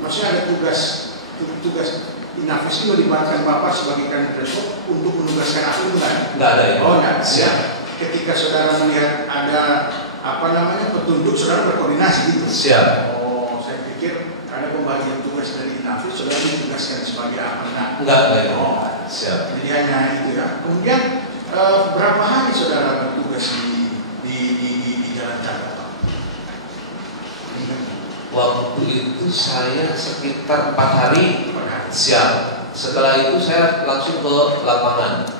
maksudnya ada tugas Inafis itu melibatkan Bapak sebagai kandidat untuk menugaskan aku enggak? Enggak ada ya. Oh enggak. Siap. Ketika saudara melihat ada petunjuk, saudara berkoordinasi gitu. Siap. Oh, saya pikir ada pembagian tugas dari Inafis, saudara ditugaskan sebagai apa? Enggak ya. Oh, siap. Jadi hanya itu ya. Kemudian berapa hari saudara bertugas di Jalan Jakarta? Waktu itu saya sekitar 4 hari. Siap. Setelah itu saya langsung ke lapangan.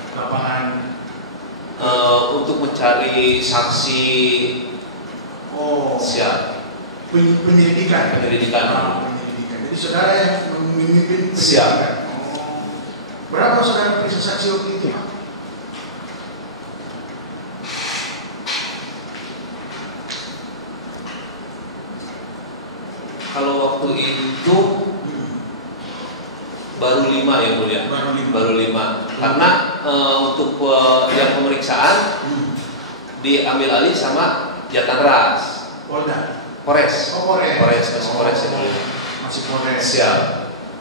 Untuk mencari saksi. Oh. Siap. Penyelidikan. Penyelidikan. Jadi saudara yang memimpin penyelidikan. Siap. Oh. Berapa saudara periksa saksi waktu itu? Kalau waktu itu baru 5 ya mulia. Baru 5. Karena untuk yang pemeriksaan diambil alih sama Jatanras. Polres. Polres ya mulia. Masih Polres. Siap.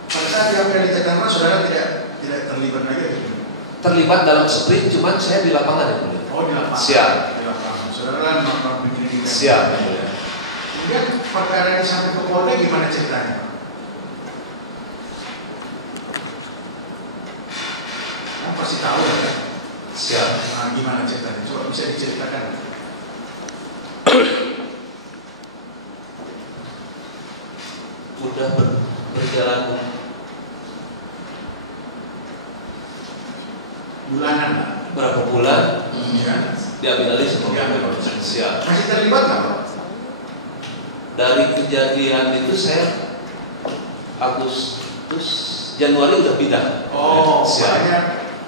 Pada saat diambil di Jakarta, saudara tidak terlibat lagi. Terlibat dalam sprint, cuman saya di lapangan ya mulia. Oh, di lapangan. Siap. Di lapangan. Saudara melakukan penyelidikan. Siap ya mulia. Kemudian perkara ini sampai ke Polda gimana ceritanya? Kan pasti tahu ya kan? Siap. Nah, gimana ceritanya? Coba bisa diceritakan. Udah berjalan Bulanan lah. berapa bulan Ya. diambil alih sama Diambil alih. Siap. Masih terlibat nggak Pak? Dari kejadian itu saya Agustus Januari udah pindah. Oh, siap. makanya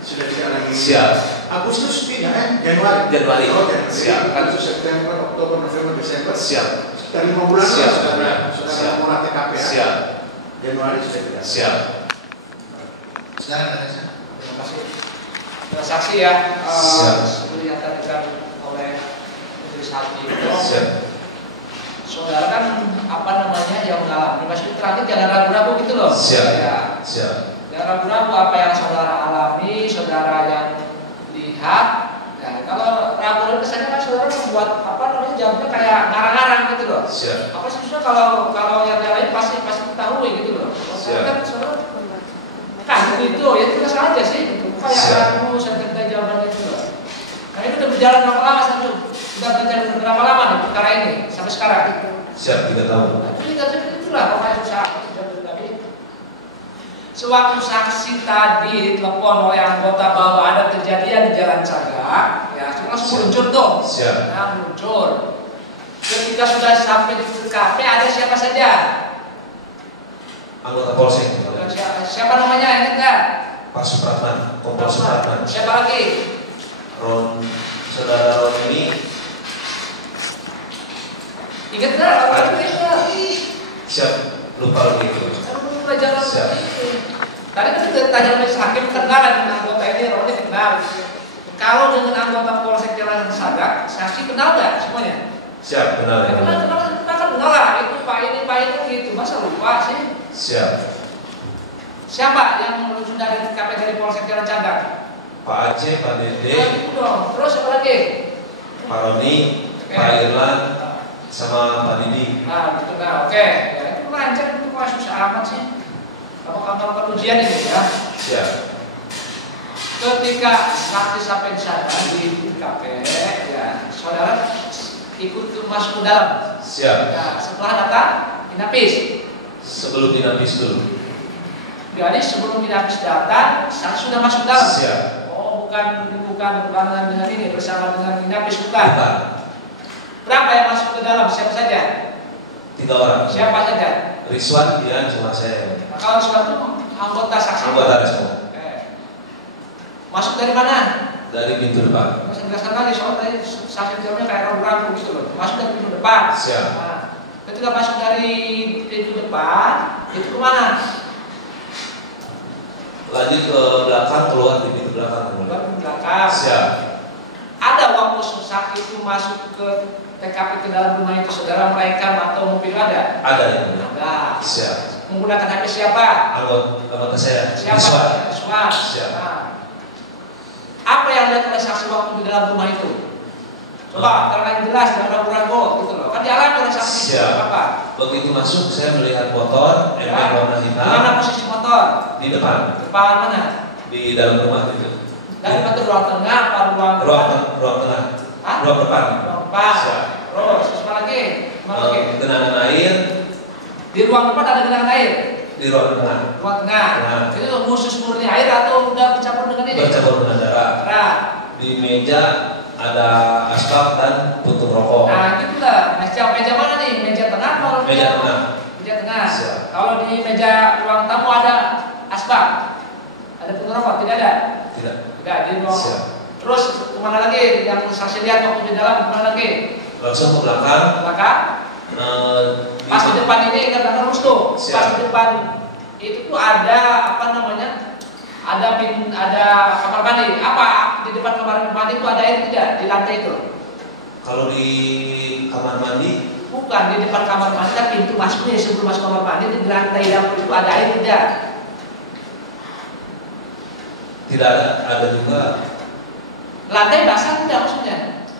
sudah tidak lagi. Siap. Agustus pindah Januari. Januari. Oh, Januari. Siap. Agustus, September, Oktober, November, Desember. Siap. Sekitar 5 bulan Siap. sudah Siap. mulai TKP ya. Siap. Januari sudah tidak. Siap. Sekarang ada saya. Terima kasih. Saksi ya, Siap. seperti yang tadi kan oleh Majelis Hakim. Siap. Saudara kan yang mengalami. Maksudnya terakhir jangan ragu-ragu gitu loh. Siap. Ya. Siap. Jangan ragu-ragu apa yang saudara alami, saudara yang lihat. Ya, kalau ragu-ragu kesannya kan saudara membuat jawabnya kayak ngarang-ngarang gitu loh. Siap. Apa sih kalau yang lain pasti ketahui gitu loh. Siap. Kan saudara kan itu ya tidak saja sih. Kayak ragu saya jawabannya itu loh. Nah itu udah berjalan berapa lama satu? Sudah berjalan berapa lama nih perkara ini sampai sekarang? Siap 3 tahun. Nah, itulah pokoknya usaha tadi. Sewaktu saksi tadi telepon oleh anggota bahwa ada kejadian di Jalan Cagak, ya langsung muncul tuh. Siap. Nah, muncul. Ketika sudah sampai di TKP ada siapa saja? Anggota Polsek. Siapa namanya? Ingat nggak? Pak Supratman, Kompol Supratman. Siapa lagi? Saudara Ron ini Ingat nggak? siap, lupa lagi itu. Kamu pelajaran Siap. ini. Tadi kan kita tanya Majelis Hakim kenal dengan anggota ini, Roni kenal. Kalau dengan anggota Polsek Jalan Sagak, saksi kenal nggak semuanya? Siap, benar ya. Kenal lah. Itu Pak ini gitu. Masa lupa sih? Siap. Siapa yang sudah dari TKP dari Polsek Jalan Sagak? Pak Aceh, Pak Dede, Itu dong. Terus siapa lagi? Pak Roni, Pak Irlan, sama Pak Didi. Nah, gitu nah. Oke. Ya, itu lancar itu kok susah amat sih. Kalau kantor ujian ini ya. Siap. Ketika saksi sampai di sana di TKP, ya saudara ikut masuk ke dalam. Siap. Nah, setelah datang Inapis. Sebelum dinapis dulu. Jadi sebelum Inapis datang, saksi sudah masuk ke dalam. Siap. Oh, bukan berbarengan dengan ini bersama dengan Inapis bukan. Bukan. Berapa yang masuk ke dalam? Siapa saja? 3 orang. Siapa saja? Rizwan, Dian, sama saya. Nah, kalau suatu anggota saksi. Anggota semua. Masuk dari mana? Dari pintu depan. Masih jelaskan lagi soal tadi saksi jawabnya kayak ragu-ragu gitu loh. Masuk dari pintu depan. Siap. Nah, ketika masuk dari pintu depan, itu kemana? Lanjut ke belakang, keluar di pintu belakang. Keluar ke belakang. Siap. Ada waktu saksi itu masuk ke TKP ke dalam rumah itu saudara merekam atau mobil ada? Ada ya. Ada. Siap. Menggunakan HP siapa? Anggota saya. Siapa? Rizwan. Rizwan. Siap. Nah, apa yang dilihat oleh saksi waktu di dalam rumah itu? Coba, karena yang jelas, jangan ragu-ragu gitu loh. Kan dialami oleh saksi. Siap. Apa? Begitu masuk saya melihat motor MR warna Di hitam mana posisi motor? di depan, Depan mana? di dalam rumah itu. Dari itu ruang tengah, apa ruang Ruang tengah. Hah? Ruang depan. Ruang depan. Siap. Terus apa lagi? Mana lagi? Genangan air Di ruang depan ada genangan air. di ruang tengah. Ruang tengah. Nah. Itu khusus murni air atau udah bercampur dengan ini? Bercampur dengan darah. Nah, Di meja ada asbak dan puntung rokok. nah gitulah. Meja mana nih? Meja tengah atau Meja tengah. Meja tengah. Siap. Kalau di meja ruang tamu ada asbak, ada puntung rokok, tidak ada? Tidak. Tidak di ruang. Siap. Terus kemana lagi? Yang saksi lihat waktu di dalam kemana lagi? Langsung ke belakang. Belakang. Pas di depan ini kan lurus tuh. Pas di depan itu tuh ada apa namanya? Ada kamar mandi. Apa di depan kamar mandi itu ada air tidak di lantai itu? Kalau di kamar mandi? Bukan, di depan kamar mandi, pintu masuknya sebelum masuk kamar mandi di lantai dapur itu ada air tidak? Tidak ada juga. Lantai basah tidak maksudnya?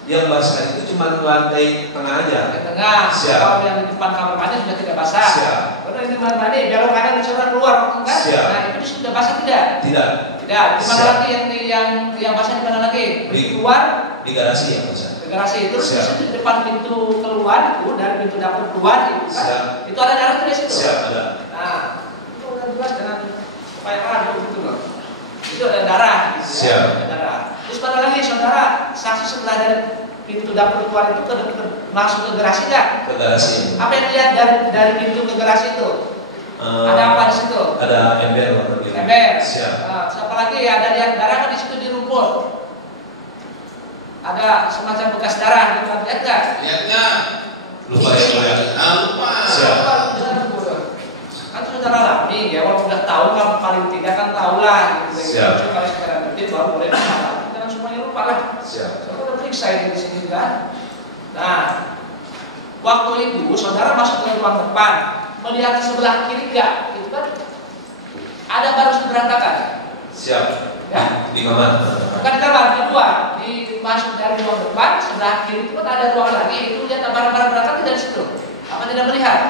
Yang basah itu cuma lantai tengah aja. Di tengah. Siap. Kalau yang di depan kamar mandi sudah tidak basah. Siap. Kalau ini kamar mandi, belok kanan bisa keluar, kan? Siap. Nah itu sudah basah tidak? Tidak. Tidak. Di mana Siap. lagi yang basah di mana lagi? Di Keluar. Di garasi yang basah. Di garasi itu Siap. di depan pintu keluar itu dari pintu dapur keluar itu kan? Siap. Itu ada darah tulis itu. Siap, ada. Nah itu udah jelas dengan supaya orang gitu loh. Itu ada darah. Gitu, Siap. ya. Ada darah. Terus pada lagi saudara saksi setelah dari pintu dapur keluar itu masuk ke garasi nggak? Ke garasi. Apa yang dilihat dari pintu ke garasi itu? Ada apa di situ? Ada ember warna biru. Ember. Siap. Nah, siapa lagi ada lihat darah kan di situ di rumput? Ada semacam bekas darah gitu, lihat nggak? Lihatnya. Lupa ya, lupa ya. Lupa. Siap. Kan saudara alami ya, walaupun udah tahu kan paling tidak kan tahu lah gitu. Siap. Kalau sekarang tertib baru boleh masalah. Jangan semuanya lupa lah. Siap. Saudara periksa ini di sini kan. Nah, waktu itu saudara masuk ke ruang depan, melihat sebelah kiri enggak? Itu kan ada baris berantakan. Siap. Ya. Di kamar. Bukan di kamar, di luar. Di masuk dari ruang depan, sebelah kiri itu kan ada ruang lagi. Itu lihat barang-barang berantakan dari situ. Apa tidak melihat?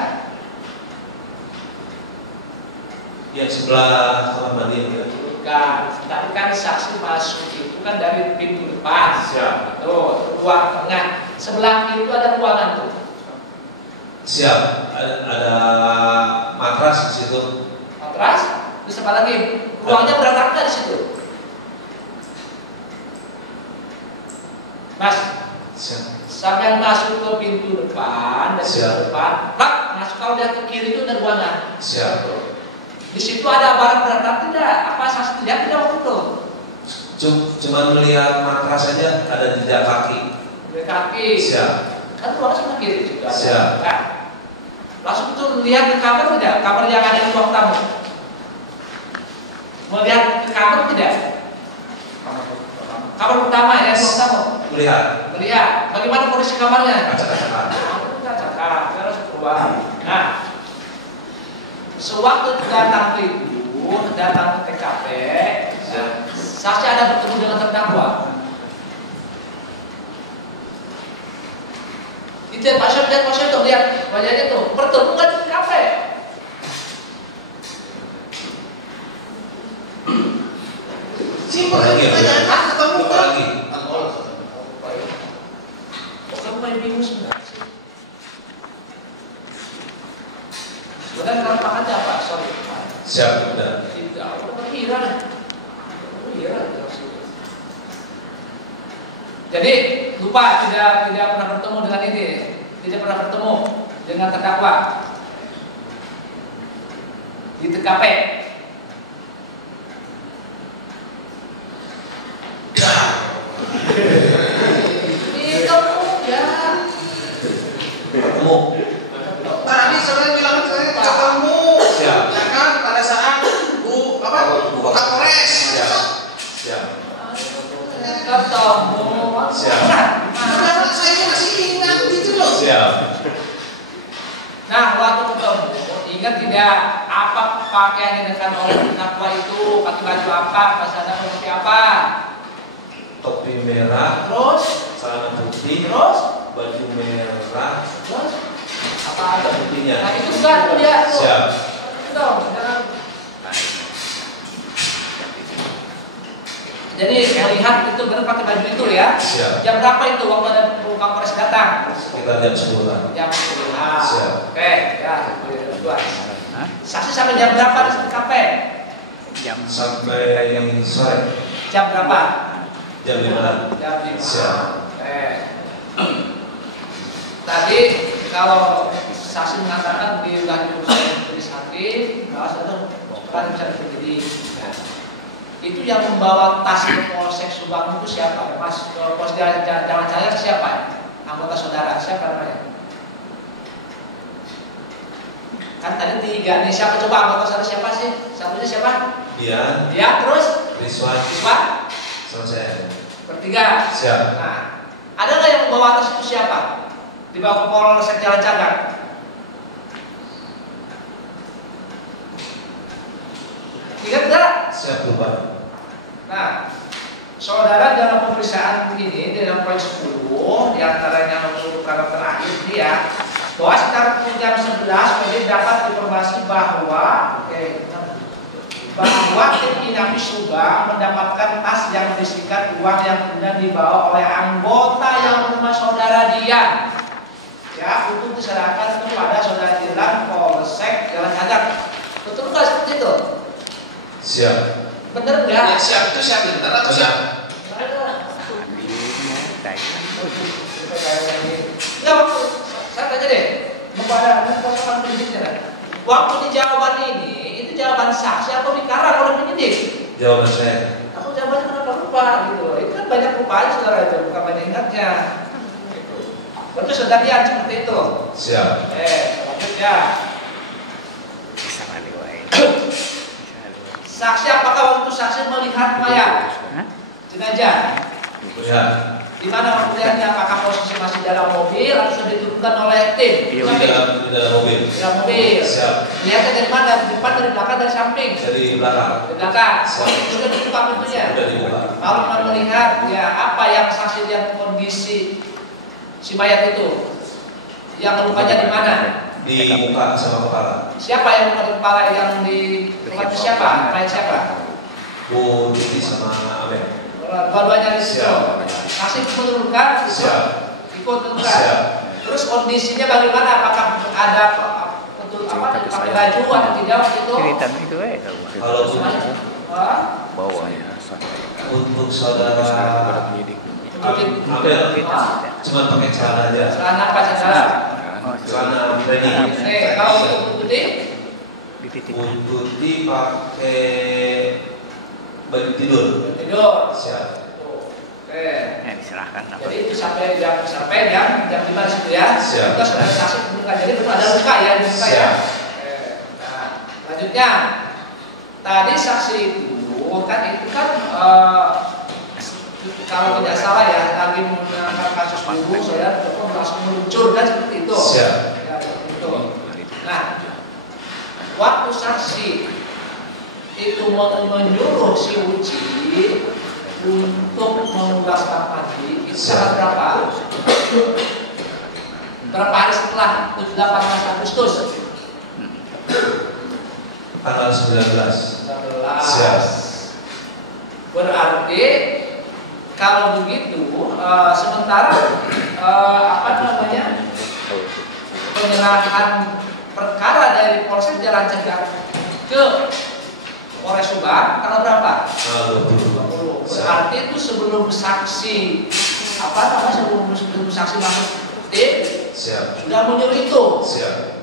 Yang sebelah kamar mandi ya. Bukan, tapi kan saksi masuk itu kan dari pintu depan. Siap. Tuh, ruang tengah. Sebelah kiri itu ada ruangan tuh. Siap. Ada matras di situ. Matras, terus apa lagi? Ruangnya berantakan di situ. Mas, Siap. sampai masuk ke pintu depan, dari Siap. pintu depan, plak, masuk kalau lihat ke kiri itu ada ruangan. Siap. Di situ ada barang berantakan tidak? Apa saksi tidak waktu itu? Cuma melihat matras saja, ada jejak kaki. Dari kaki. Siap. Kan ruangan sebelah kiri juga. ada. Siap. Nah, langsung itu lihat ke kamar tidak? Kamar yang ada di ruang tamu. Melihat ke kamar tidak? Kamar pertama ya, ruang tamu. Melihat. Melihat. Bagaimana kondisi kamarnya? Kaca-kaca. Kaca-kaca. Harus keluar. Nah, sewaktu datang ke TKP, saksi ada bertemu dengan terdakwa. Itu pasien tuh lihat wajahnya tuh bertemu kan di TKP. Simpel Lagi ya, aja. Ketemu Lupa kan? lagi. Kamu main bingung sebenarnya sih. Sebenarnya kalau makan apa? Sorry. Siap. Udah. Tidak, udah kira. Jadi lupa tidak pernah bertemu dengan ini, tidak pernah bertemu dengan terdakwa di TKP. Itu ya. Ketemu. Tadi saya bilang saya ketemu. Siap. Ya kan pada saat buka Kapolres. Siap. Siap. Ketemu. Siap. Saudara saya masih ingat gitu loh. Siap. Nah, waktu ketemu, ingat tidak apa pakaian yang dikenakan oleh terdakwa itu, pakai baju apa, pasana seperti apa? Topi merah, Terus, celana putih, terus, baju merah, terus, apa ada putihnya? nah itu kan lihat tuh. Siap. Itu dong, jangan. Jadi yang lihat itu benar pakai baju itu ya. Siap. Jam berapa itu waktu ada Kapolres datang? Sekitar jam 10-an. Jam 10. Siap. Oke, ya, dua. Saksi sampai jam berapa di TKP? Sampai yang sore. Jam berapa? Jam 5-an. Jam 5. Siap. Tadi kalau saksi mengatakan di wilayah majelis hakim, bahwa sudah bukan bisa terjadi. Itu yang membawa tas ke Polsek Subang itu siapa? Mas, Polsek Jalan Cahaya siapa? Anggota saudara siapa namanya? Kan tadi 3 nih, siapa coba anggota satu siapa sih? Satunya siapa? Dia, Terus? Rizwan, sama saya. Bertiga. Siap. Nah, ada nggak yang membawa atas itu siapa? Dibawa ke Polsek Jalan Cagak. Ingat nggak? Siap lupa. Nah, saudara dalam pemeriksaan ini dalam poin 10 diantaranya untuk paragraf terakhir dia bahwa sekitar jam 11 menit dapat informasi bahwa tim Inapi Subang mendapatkan tas yang berisikan uang yang kemudian dibawa oleh anggota yang bernama saudara Dian ya untuk diserahkan kepada saudara Dilan Polsek Jalan Cagak. Betul nggak seperti itu? Siap. Bener nggak? Ya, siap itu siap benar atau siap? Nggak, waktu saya tanya deh kepada persoalan penyidiknya. Waktu di jawaban ini itu jawaban saksi atau dikarang oleh penyidik? Jawaban saya. Aku jawabannya kenapa lupa gitu? Itu kan banyak lupanya saudara itu, bukan banyak ingatnya. Berarti sudah dia seperti itu. Siap. Selanjutnya. Saksi apakah waktu saksi melihat mayat jenazah? Ya. Di mana waktunya? Apakah posisi masih dalam mobil atau sudah diturunkan oleh tim? Di dalam mobil. Di dalam mobil. Siap. Lihatnya dari mana? Dari depan, dari belakang, dari samping? Dari belakang. Dari belakang. Siap. Sudah dibuka pintunya. Sudah dibuka. Kalau melihat ya apa yang saksi lihat kondisi si mayat itu, yang lukanya di mana? Di muka sama kepala. Siapa yang luka kepala yang di tempat siapa? Mayat siapa? Bu Titi sama Amen. Dua-duanya di situ. Masih menurunkan? Siap. Ikut menurunkan. Siap. Terus kondisinya bagaimana? Apakah ada betul apa pakai baju atau tidak waktu itu? Kalau Bawahnya untuk saudara cuma pakai celana aja. celana apa celana? Celana training. Kalau untuk putih? Bu Tuti pakai baju tidur. Tidur. Siap. Oke. Diserahkan apa? Jadi itu sampai jam 5 di situ ya. Siap. Kita sudah saksi pembukaan. Jadi belum ada luka ya di luka ya. Siap. Nah, lanjutnya tadi saksi itu kan kalau tidak salah ya lagi mengangkat kasus dulu saudara langsung meluncur kan seperti itu. Siap. Ya, seperti itu. Nah, waktu saksi itu menyuruh si Uci untuk mengulas mandi itu tanggal berapa? Berapa hari setelah 18 Agustus? Tanggal 19. 19. Siap. Berarti kalau begitu sementara penyerahan perkara dari Polsek Jalan Cagak ke Polres Subang tanggal berapa? Tanggal 22. Berarti itu sebelum saksi sebelum saksi masuk tim Siap. sudah menyuruh itu. Siap.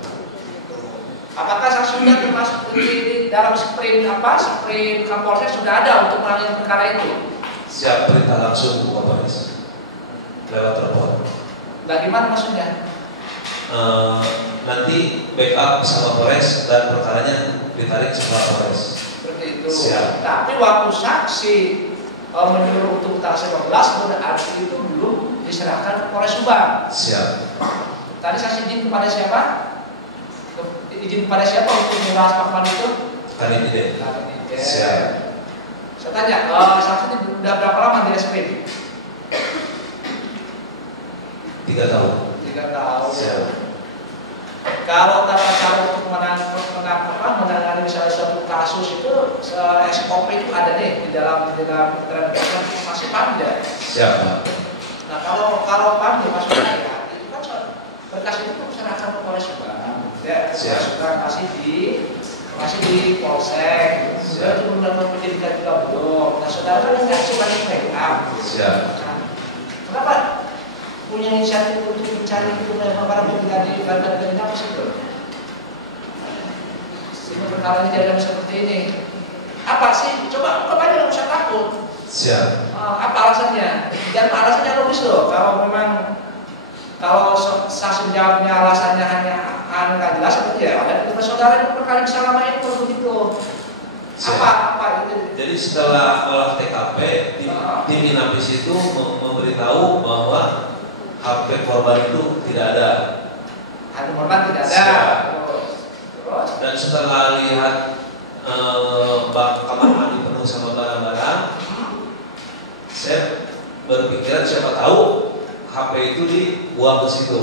Apakah saksi sudah termasuk di dalam sprint Kapolsek sudah ada untuk menangani perkara itu? Siap, perintah langsung Bu Kapolres lewat telepon. Bagaimana maksudnya? Nanti backup sama Polres dan perkaranya ditarik setelah Polres. Seperti itu. Siap. Tapi waktu saksi menyuruh untuk tanggal 11 berarti itu belum diserahkan ke Polres Subang. Siap. Tadi saksi izin kepada siapa? Izin kepada siapa untuk membahas pakuan itu? Kan ini deh. Siap. Saya tanya, saksi ini sudah berapa lama di SP? 3 tahun. 3 tahun. Siap. Kalau tata cara untuk menangani misalnya suatu kasus itu SOP itu ada nih di dalam kementerian masih panjang. Siap, Pak. Nah kalau panjang maksudnya ya, itu kan berkas itu kan serahkan ke Polres Subang. Ya, masih di Polsek. Sudah itu belum pendidikan juga belum. Nah saudara kan nggak suka di backup. Siap. Kenapa punya inisiatif untuk mencari itu para pribadi dari apa sih itu? Sehingga perkara ini jadi seperti ini. Apa sih? Coba aja, nggak usah takut. Siap. Apa alasannya? Dan alasannya logis loh. Kalau saksi jawabnya alasannya hanya nggak jelas seperti ya. Ada saudara yang berkali selama ini kalau begitu. Apa itu? Jadi setelah olah TKP, tim Inapis itu memberitahu bahwa HP korban itu tidak ada. HP korban tidak ada. Terus? Dan setelah lihat bak kamar mandi penuh sama barang-barang, saya berpikiran siapa tahu HP itu dibuang ke situ.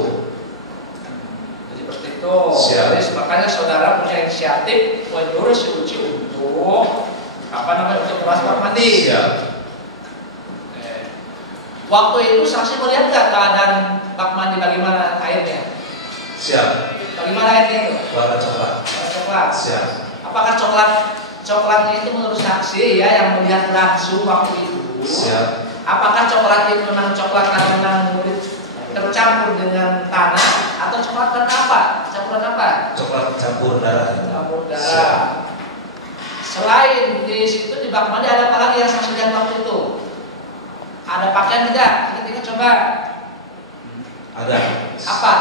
Jadi seperti itu. Siap. Jadi makanya saudara punya inisiatif menyuruh si Uci untuk untuk kelas kamar mandi. Siap. Waktu itu saksi melihat nggak keadaan bak mandi bagaimana airnya? Siap. Bagaimana airnya itu? Warna coklat. Warna coklat. Siap. Apakah coklatnya itu menurut saksi ya yang melihat langsung waktu itu? Siap. Apakah coklat itu memang coklat karena tercampur dengan tanah atau coklat karena apa? Campuran apa? Coklat campur darah. Campur darah. Siap. Selain di situ di bak mandi ada apa lagi yang saksi lihat waktu itu? Ada pakaian tidak? Kita coba. Ada. Apa?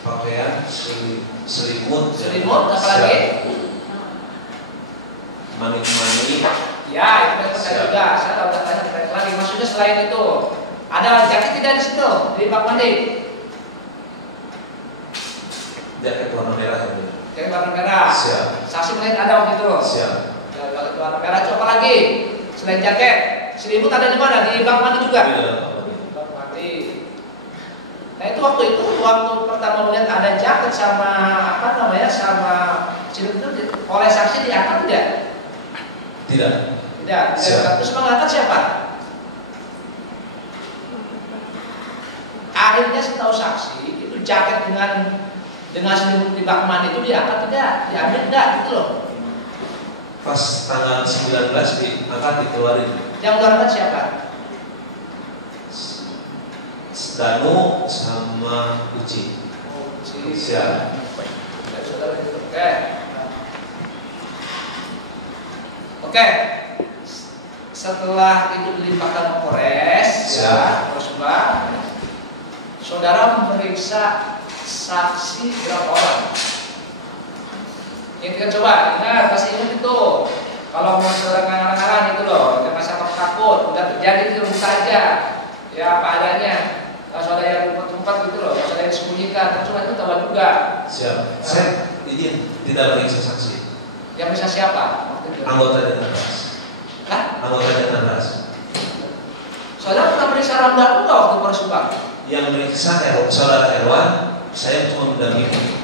Pakaian selimut. Selimut apa lagi? Mani-mani. Ya, itu saya juga. Saya tahu tanya lagi. Maksudnya selain itu ada jaket tidak di situ di bak mandi? Jaket warna merah. Jaket warna merah. Siap. Saksi melihat ada waktu itu. Siap. Jaket warna merah. Coba lagi. Selain jaket, selimut ada di mana? Di bak mandi juga. Bak mandi. Nah itu waktu pertama melihat ada jaket sama sama selimut itu oleh saksi diangkat tidak? Tidak. Tidak. Terus mengangkat siapa? Akhirnya setahu saksi itu jaket dengan selimut di bak mandi itu diangkat tidak? Diambil tidak gitu loh. Pas tanggal 19 diangkat dikeluarin. Yang keluarkan siapa? Danu sama Uci. Siap. Oke. Setelah itu dilimpahkan ke Polres, ya, saudara memeriksa saksi berapa orang? Ini kita coba, ingat, pasti ingat itu. Kalau mau saudara ngarang-ngarang itu loh, jangan sampai takut, udah terjadi itu saja. Ya apa adanya. Kalau saudara yang tempat gitu loh, kalau saudara yang disembunyikan, cuma itu tahu juga. Siap. Saya izin tidak meriksa saksi. Yang bisa siapa? Anggota Denanras. Hah? Anggota Denanras. Saudara pernah meriksa Ramdan enggak waktu Persubang? Yang meriksa saudara Herwan, saya cuma mendampingi.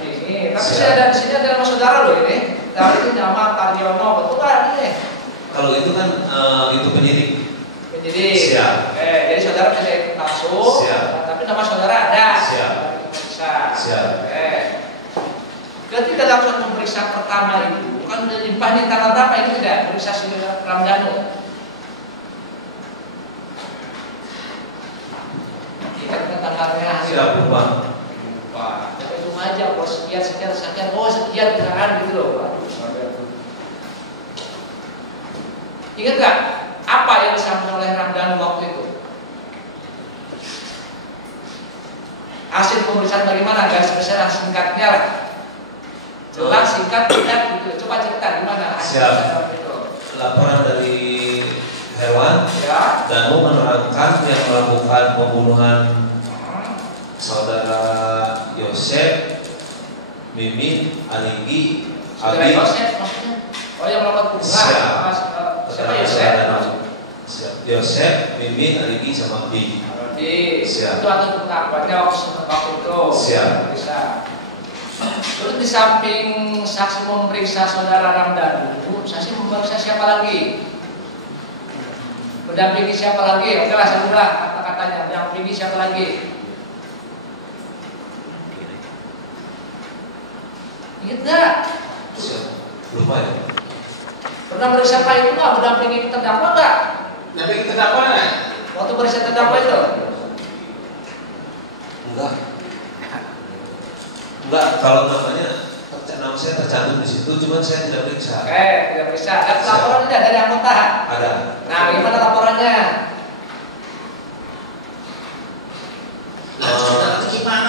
Ini, tapi saya ada di sini ada nama saudara loh ini. Dari itu nama Taryono, betul kan ini? Kalau itu kan itu penyidik. Penyidik. Siap. Jadi saudara tidak ikut langsung. Siap. Tapi nama saudara ada. Siap. Bisa. Siap. Ketika dalam pemeriksaan pertama itu, kan dilimpahin tanggal berapa ini tidak? Periksa si Ramdhanu. Ingat tanggalnya. Siap, lupa. Itu aja, oh sekian, oh sekian beneran gitu loh. Ingat gak apa yang disampaikan oleh Ramdhanu waktu itu? Hasil pemeriksaan bagaimana? Garis besar singkatnya lah. Jelas singkat tidak gitu. Coba cerita gimana hasil pemeriksaan itu. Laporan dari Herwan, ya. Danu menerangkan yang melakukan pembunuhan saudara Yosef, Mimin, Alinggi, Saudara Abi. Yosef maksudnya? Oh yang melakukan pembunuhan. Siapa Yosef? Siap. Yosef, Mimin, Alinggi sama Abi. Siap. Itu atau pengakuannya waktu itu. Siap. Bisa. Terus di samping saksi memeriksa saudara Ramdhanu, saksi memeriksa siapa lagi? Mendampingi siapa lagi? Oke lah, saya ulang kata-katanya. Mendampingi siapa lagi? Ingat gak? Lupa ya. Pernah meriksa Pak itu nggak? Mendampingi terdakwa nggak? Mendampingi terdakwa nggak? Waktu meriksa terdakwa itu? Enggak. Kalau namanya nama saya tercantum di situ, cuma saya tidak periksa. Oke, tidak periksa. Ada laporan tidak dari anggota? Ada. Nah, gimana laporannya? Saudara itu gimana?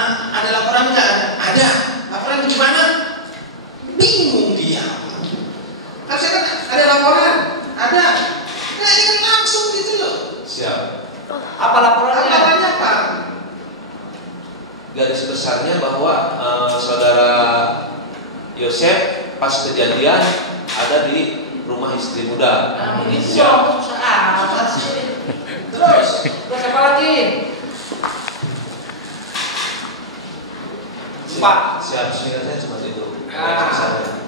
Siap. Apa laporannya? Laporannya apa? Garis besarnya bahwa saudara Yosef pas kejadian ada di rumah istri muda. Nah, begitu dong, susah amat sih. Terus apa lagi? Pak. Siap, seingat saya cuma itu.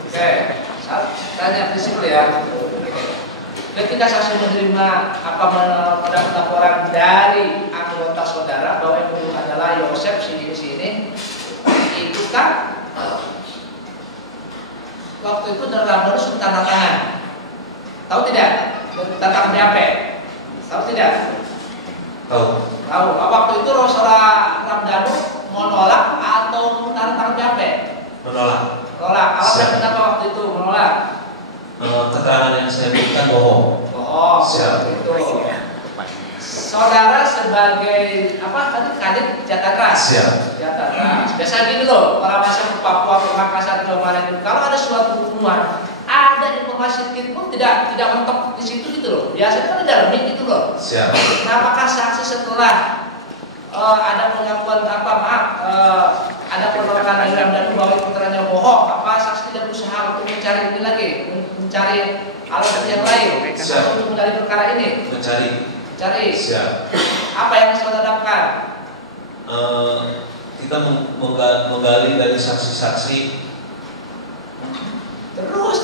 Oke, tanya prinsip ya. Ketika saksi menerima mendapat laporan dari anggota saudara bahwa yang dulu adalah Yosef sini, itu kan waktu itu dalam harus tanda tangan. Tahu tidak? Tentang BAP. Tahu tidak? Tahu. Tahu. Waktu itu saudara Ramdhanu menolak atau tanda tangan BAP? Menolak. Menolak. Alasan kenapa waktu itu menolak? Keterangan yang saya berikan bohong. Oh, siap. Itu. Saudara sebagai Kadit Jakarta. Siap. Jakarta. Biasa gini loh, kalau masuk ke Papua, ke Makassar, ke mana itu, kalau ada suatu hubungan, ada informasi sedikit pun tidak mentok di situ gitu loh. Biasanya kan ada remit gitu loh. Siap. Apakah saksi setelah ada pengakuan ada penolakan dari Ramdhanu bahwa keterangannya bohong, apa saksi tidak berusaha untuk mencari ini lagi, mencari alasan yang lain untuk mencari perkara ini? Mencari. Siap. Apa yang saudara dapatkan? Kita menggali dari saksi-saksi. Terus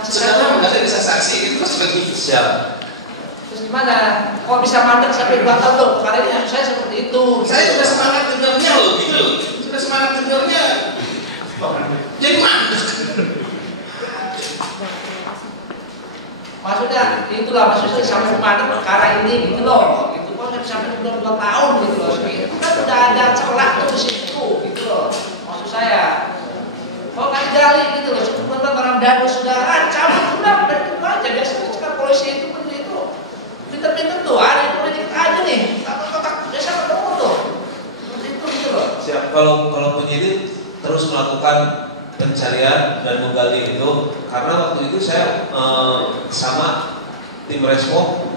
Saudara menggali saksi itu terus begitu. Siap. Terus gimana? Kok bisa mandek sampai 2 tahun loh? Karena ini saya seperti itu. Saya sudah semangat dengarnya loh, gitu loh. Sudah semangat dengarnya. Jadi mandek. Maksudnya sampai mandek perkara ini gitu loh. Itu kok sampai 2 tahun gitu loh. Itu kan udah ada celah tuh di situ gitu loh. Maksud saya. Kok nggak digali gitu loh. Sebenarnya Ramdhanu sudah cabut sudah dari itu aja. Biasanya sekarang polisi itu pinter-pinter tuh, ada politik aja nih, kotak biasa ketemu tuh, seperti itu gitu loh. Siap. Kalau penyidik terus melakukan pencarian dan menggali itu, karena waktu itu saya sama tim Resmo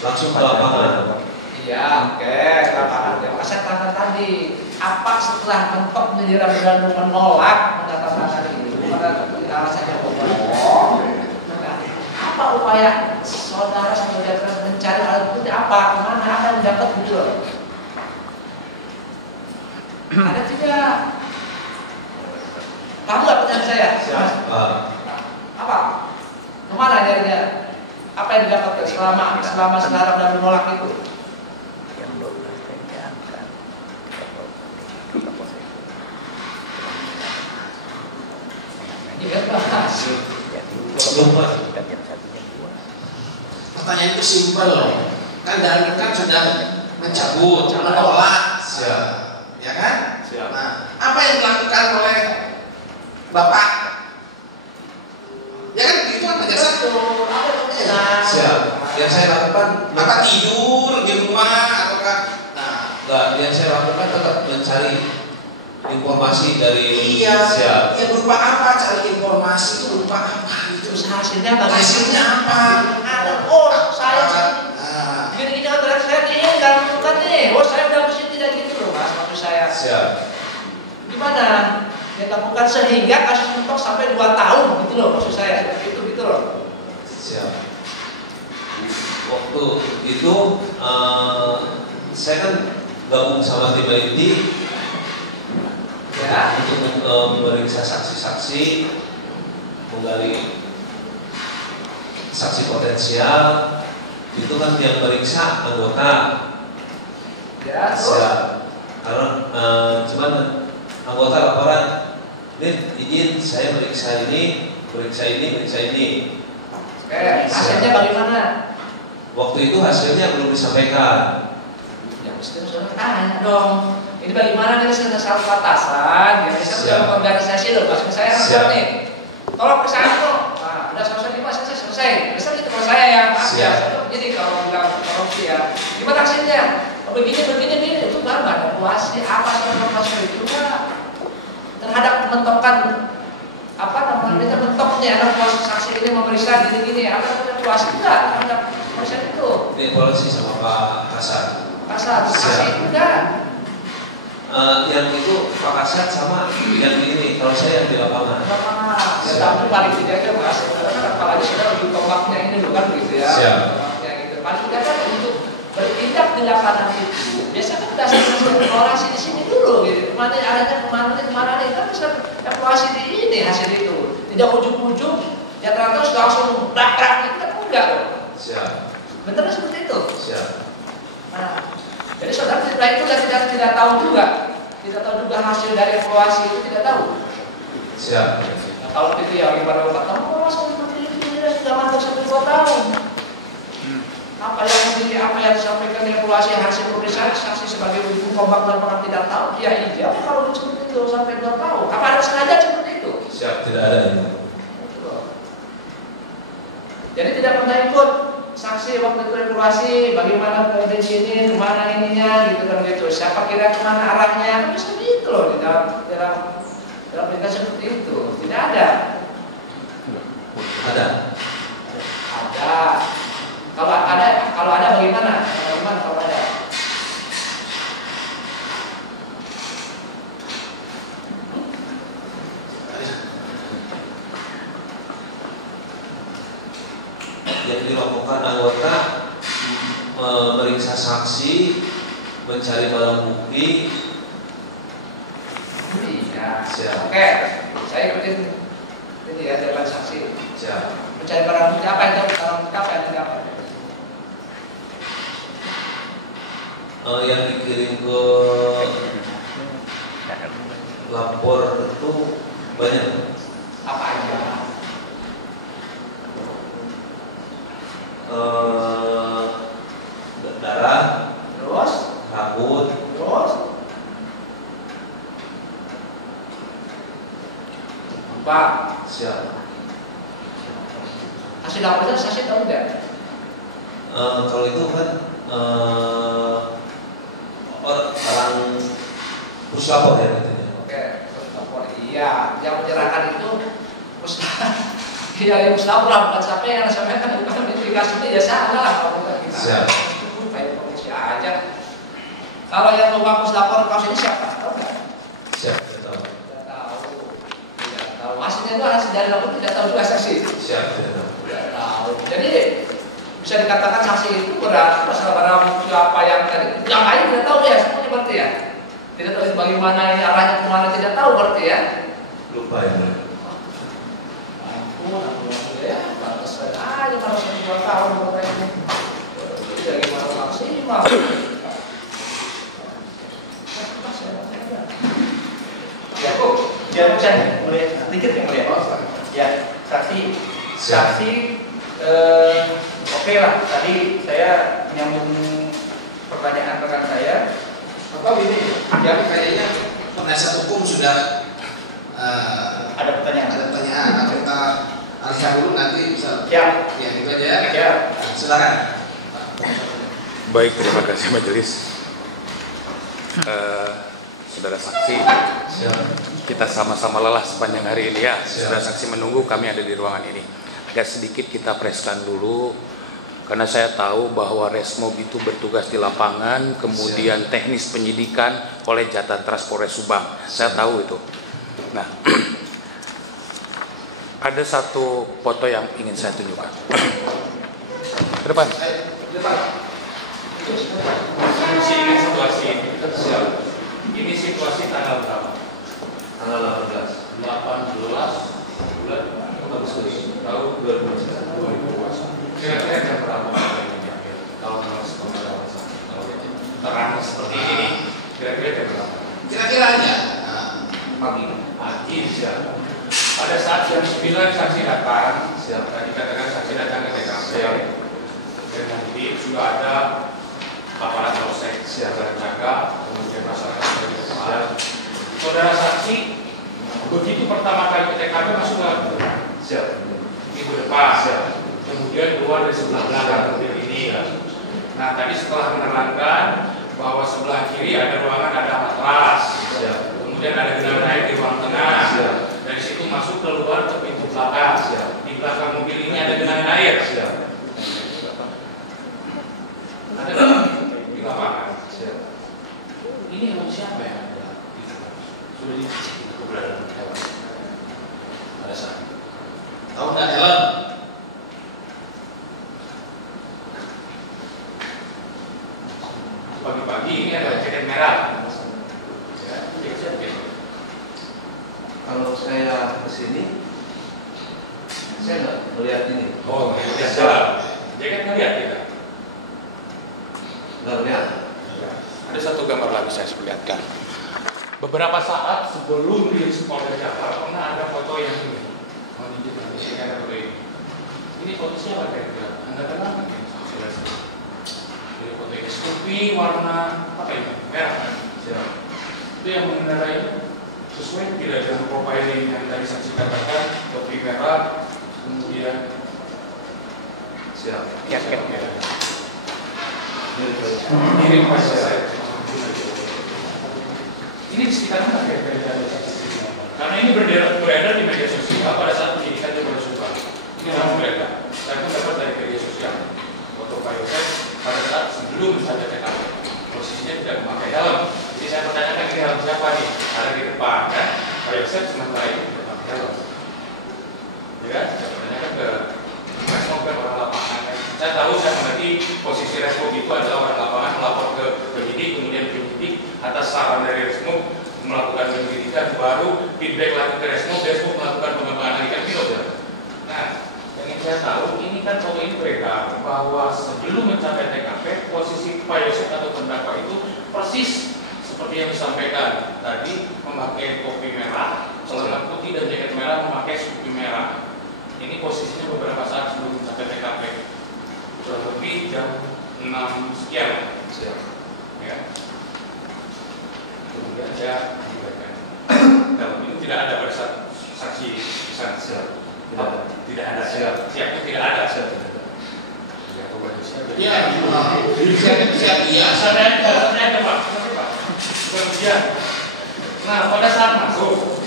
langsung ke lapangan. Iya, oke, lapangan. Yang saya katakan tadi, apa setelah mentok menjadi Ramdhanu menolak mendatangkan ini, karena alasannya bohong. Apa upaya saudara mencari hal itu apa? Kemana? Apa yang dapat gitu loh? Ada tidak? Kamu nggak percaya saya? Apa? Kemana nyarinya? Apa yang didapat selama saudara dan menolak itu? Ini kan bahas. Pertanyaan itu simpel loh. Kan sudah mencabut, menolak. Siap. Ya kan? Siap. Nah, apa yang dilakukan oleh Bapak? Ya kan begitu kan penjelasan tuh. Siap. Yang saya lakukan Apa tidur di rumah ataukah? Nah, enggak, yang saya lakukan tetap mencari informasi dari iya. Siap. Ya berupa apa? Cari informasi itu berupa apa? Terus hasilnya bagaimana? Hasilnya apa? Ada. Saya Nah, gini antara saya ini nggak bukan nih. Saya udah mesti tidak gitu loh mas. Maksud saya. Siap. Gimana? Dia lakukan sehingga kasus mentok sampai 2 tahun gitu loh. Maksud saya itu gitu loh. Siap. Waktu itu saya kan gabung sama tim IT Ya. untuk memeriksa saksi-saksi, menggali saksi potensial. Itu kan yang meriksa anggota. Ya. Siap. Karena cuman anggota laporan, izin saya meriksa ini. Hasilnya bagaimana? Waktu itu hasilnya belum disampaikan. Ya mesti saudara tanya dong. Ini bagaimana nih sudah salah batasan? Ya saya sudah organisasi loh, maksud saya Siap. nih. Tolong periksa itu. Nah, udah selesai nih mas, selesai. Bisa gitu kalau saya ya, maaf ya. Jadi kalau bilang korupsi ya, gimana hasilnya? Begini itu kan nggak ada puasnya. Apa informasi itu nggak terhadap mentokan apa namanya mentok nih anak saksi ini memeriksa gini apa namanya puas enggak terhadap proses itu dievaluasi sama Pak Kasat. Kasat, kasih enggak. Yang itu Pak Kasat sama yang ini, kalau saya yang di lapangan. Ya, tapi paling tidak kan Mas, karena apalagi sudah lebih kompaknya ini bukan gitu ya. Siap. Kompaknya gitu. Paling tidak kan untuk bertindak di lapangan itu, biasanya kan dasar evaluasi di sini dulu gitu. Kemana arahnya kemana nih, kan bisa evaluasi di ini hasil itu. Tidak ujung-ujung ya ternyata sudah langsung dakrak itu kan enggak loh. Siap. Benar seperti itu. Siap. Nah, jadi saudara setelah itu tidak tahu juga hasil dari evaluasi itu tidak tahu. Siap. Nah, kalau itu ya gimana Pak? Kamu seperti ini sudah masuk 1-2 tahun. Apa yang disampaikan evaluasi hasil pemeriksaan saksi sebagai ibu kompak dan orang tidak tahu? Ya iya, kalau seperti itu sampai 2 tahun. Apa ada sengaja seperti itu? Siap, tidak ada ini. Jadi tidak pernah ikut saksi waktu itu evaluasi bagaimana di sini, kemana ininya, gitu kan gitu. Siapa kira kemana arahnya? Kan bisa gitu loh di dalam berita seperti itu. Tidak ada. Ada. Ada. Kalau ada bagaimana? Bagaimana kalau ada? Yang dilakukan anggota memeriksa saksi, mencari barang bukti. Iya. Siap. Oke, saya ikutin ini ya jawaban saksi. Siap. Mencari barang bukti apa itu? Barang bukti apa yang didapat? Yang dikirim ke lapor itu banyak. Apa aja? Darah, Terus? rambut, Terus? Apa? siap. Hasil laporan saksi tahu tidak? Kalau itu kan orang puslapor ya katanya. Oke, lapor. Iya, yang menyerahkan itu iya yang lapor bukan sampai yang sampaikan bukan indikasinya ya salah kalau bukan kita. Siap. Itu kayak polisi aja. Kalau yang menghapus lapor kasus ini siapa? Tahu nggak? Siap, tidak tahu. Tidak tahu. Tidak tahu. Hasilnya itu hasil dari lapor tidak tahu juga saksi. Siap, tidak tahu. Tidak tahu. Jadi bisa dikatakan saksi itu berat masalah barang bukti apa yang tadi. Yang lain tidak tahu ya semuanya berarti ya. Tidak tahu bagaimana ini arahnya kemana tidak tahu berarti ya. Lupa ya. Ampun ya. Batas aja harus 2 tahun ini. Jadi gimana maksimal. Ya Bu, ya bisa mulai sedikit yang mulia. Ya, saksi oke lah. Tadi saya menyambung pertanyaan rekan saya. Apa ini? Jadi kayaknya penasihat hukum sudah Ada pertanyaan. ada pertanyaan. Kita alihkan dulu nanti bisa. Siap. Ya gitu aja ya. Siap. Silakan. Baik, terima kasih majelis. Saudara saksi, kita sama-sama lelah sepanjang hari ini ya. Saudara saksi menunggu, kami ada di ruangan ini. Agak sedikit kita preskan dulu, karena saya tahu bahwa Resmob itu bertugas di lapangan, kemudian teknis penyidikan oleh Jatantras Polres Subang. Saya tahu itu. Nah, ada satu foto yang ingin saya tunjukkan. Ke depan. Ini situasi ini situasi tanggal berapa? Tanggal 18 bulan Agustus tahun 2019. Kira-kira jam berapa ini diambil? Kalau terang seperti ini, kira-kira jam berapa? Kira-kira aja. Pagi siap. Pada saat jam 9 saksi datang, Siap. tadi katakan saksi datang ke TKP, dan nanti sudah ada aparat polsek jaga, kemudian masyarakat dari depan. Saudara saksi begitu pertama kali ke TKP masuk ke Siap. minggu depan, kemudian keluar dari sebelah belakang mobil ini. Nah tadi setelah menerangkan bahwa sebelah kiri ada ruangan ada matras, Siap. kemudian ada genangan air di ruang tengah. Siap. Dari situ masuk keluar ke pintu belakang. Siap. Di belakang mobil ini ada genangan air. Siap. Sudah di keberadaan hewan. Pada saat Tahu nggak helm? pagi-pagi ini ada jaket merah. Ya, jaket siapa? Kalau saya kesini, saya nggak melihat ini. Oh, nggak jalan. Jaket nggak lihat kita. Nggak melihat. Ada satu gambar lagi saya perlihatkan. Beberapa saat Sebelum rilis Polda Jabar pernah ada foto yang ini. Oh, ini di sini ada foto ini. Ini foto siapa kira-kira? Anda kenal kan? Jadi foto ini SUV warna apa ini? Merah kan? Itu yang mengendarai sesuai tidak dengan profiling yang tadi saksi katakan, topi merah, kemudian jaket merah. ini pas saya. Ini di sekitar mana kira-kira saksi? Karena ini beredar di media sosial pada saat penyidikan di Polda Subang. Ini memang beredar. Saya pun dapat dari media sosial. Foto Pak Yosef pada saat sebelum saja TKP. Posisinya tidak memakai helm. Jadi saya pertanyakan ini helm siapa nih? Ada di depan kan? Pak Yosef sementara ini tidak memakai helm. Ya kan? Saya pertanyakan ke respon ke orang lapangan. Saya tahu saya mengerti posisi respon itu adalah orang lapangan melapor ke penyidik, kemudian penyidik atas saran dari Resmo melakukan penyelidikan, baru feedback lagi ke Resmo melakukan pengembangan analisa pilot. Nah, yang ingin saya tahu ini kan foto ini beredar bahwa sebelum mencapai TKP posisi Pak Yosef atau terdakwa itu persis seperti yang disampaikan tadi, memakai topi merah, celana putih dan jaket merah, memakai topi merah. Ini posisinya beberapa saat sebelum mencapai TKP, kurang lebih jam 6 sekian. Ya. Kemudian saya diberikan. Dalam ini tidak ada pada saat saksi tidak ada. Siapnya tidak ada. Ya, siap iya. Saya ada Pak. Kemudian, nah pada saat masuk,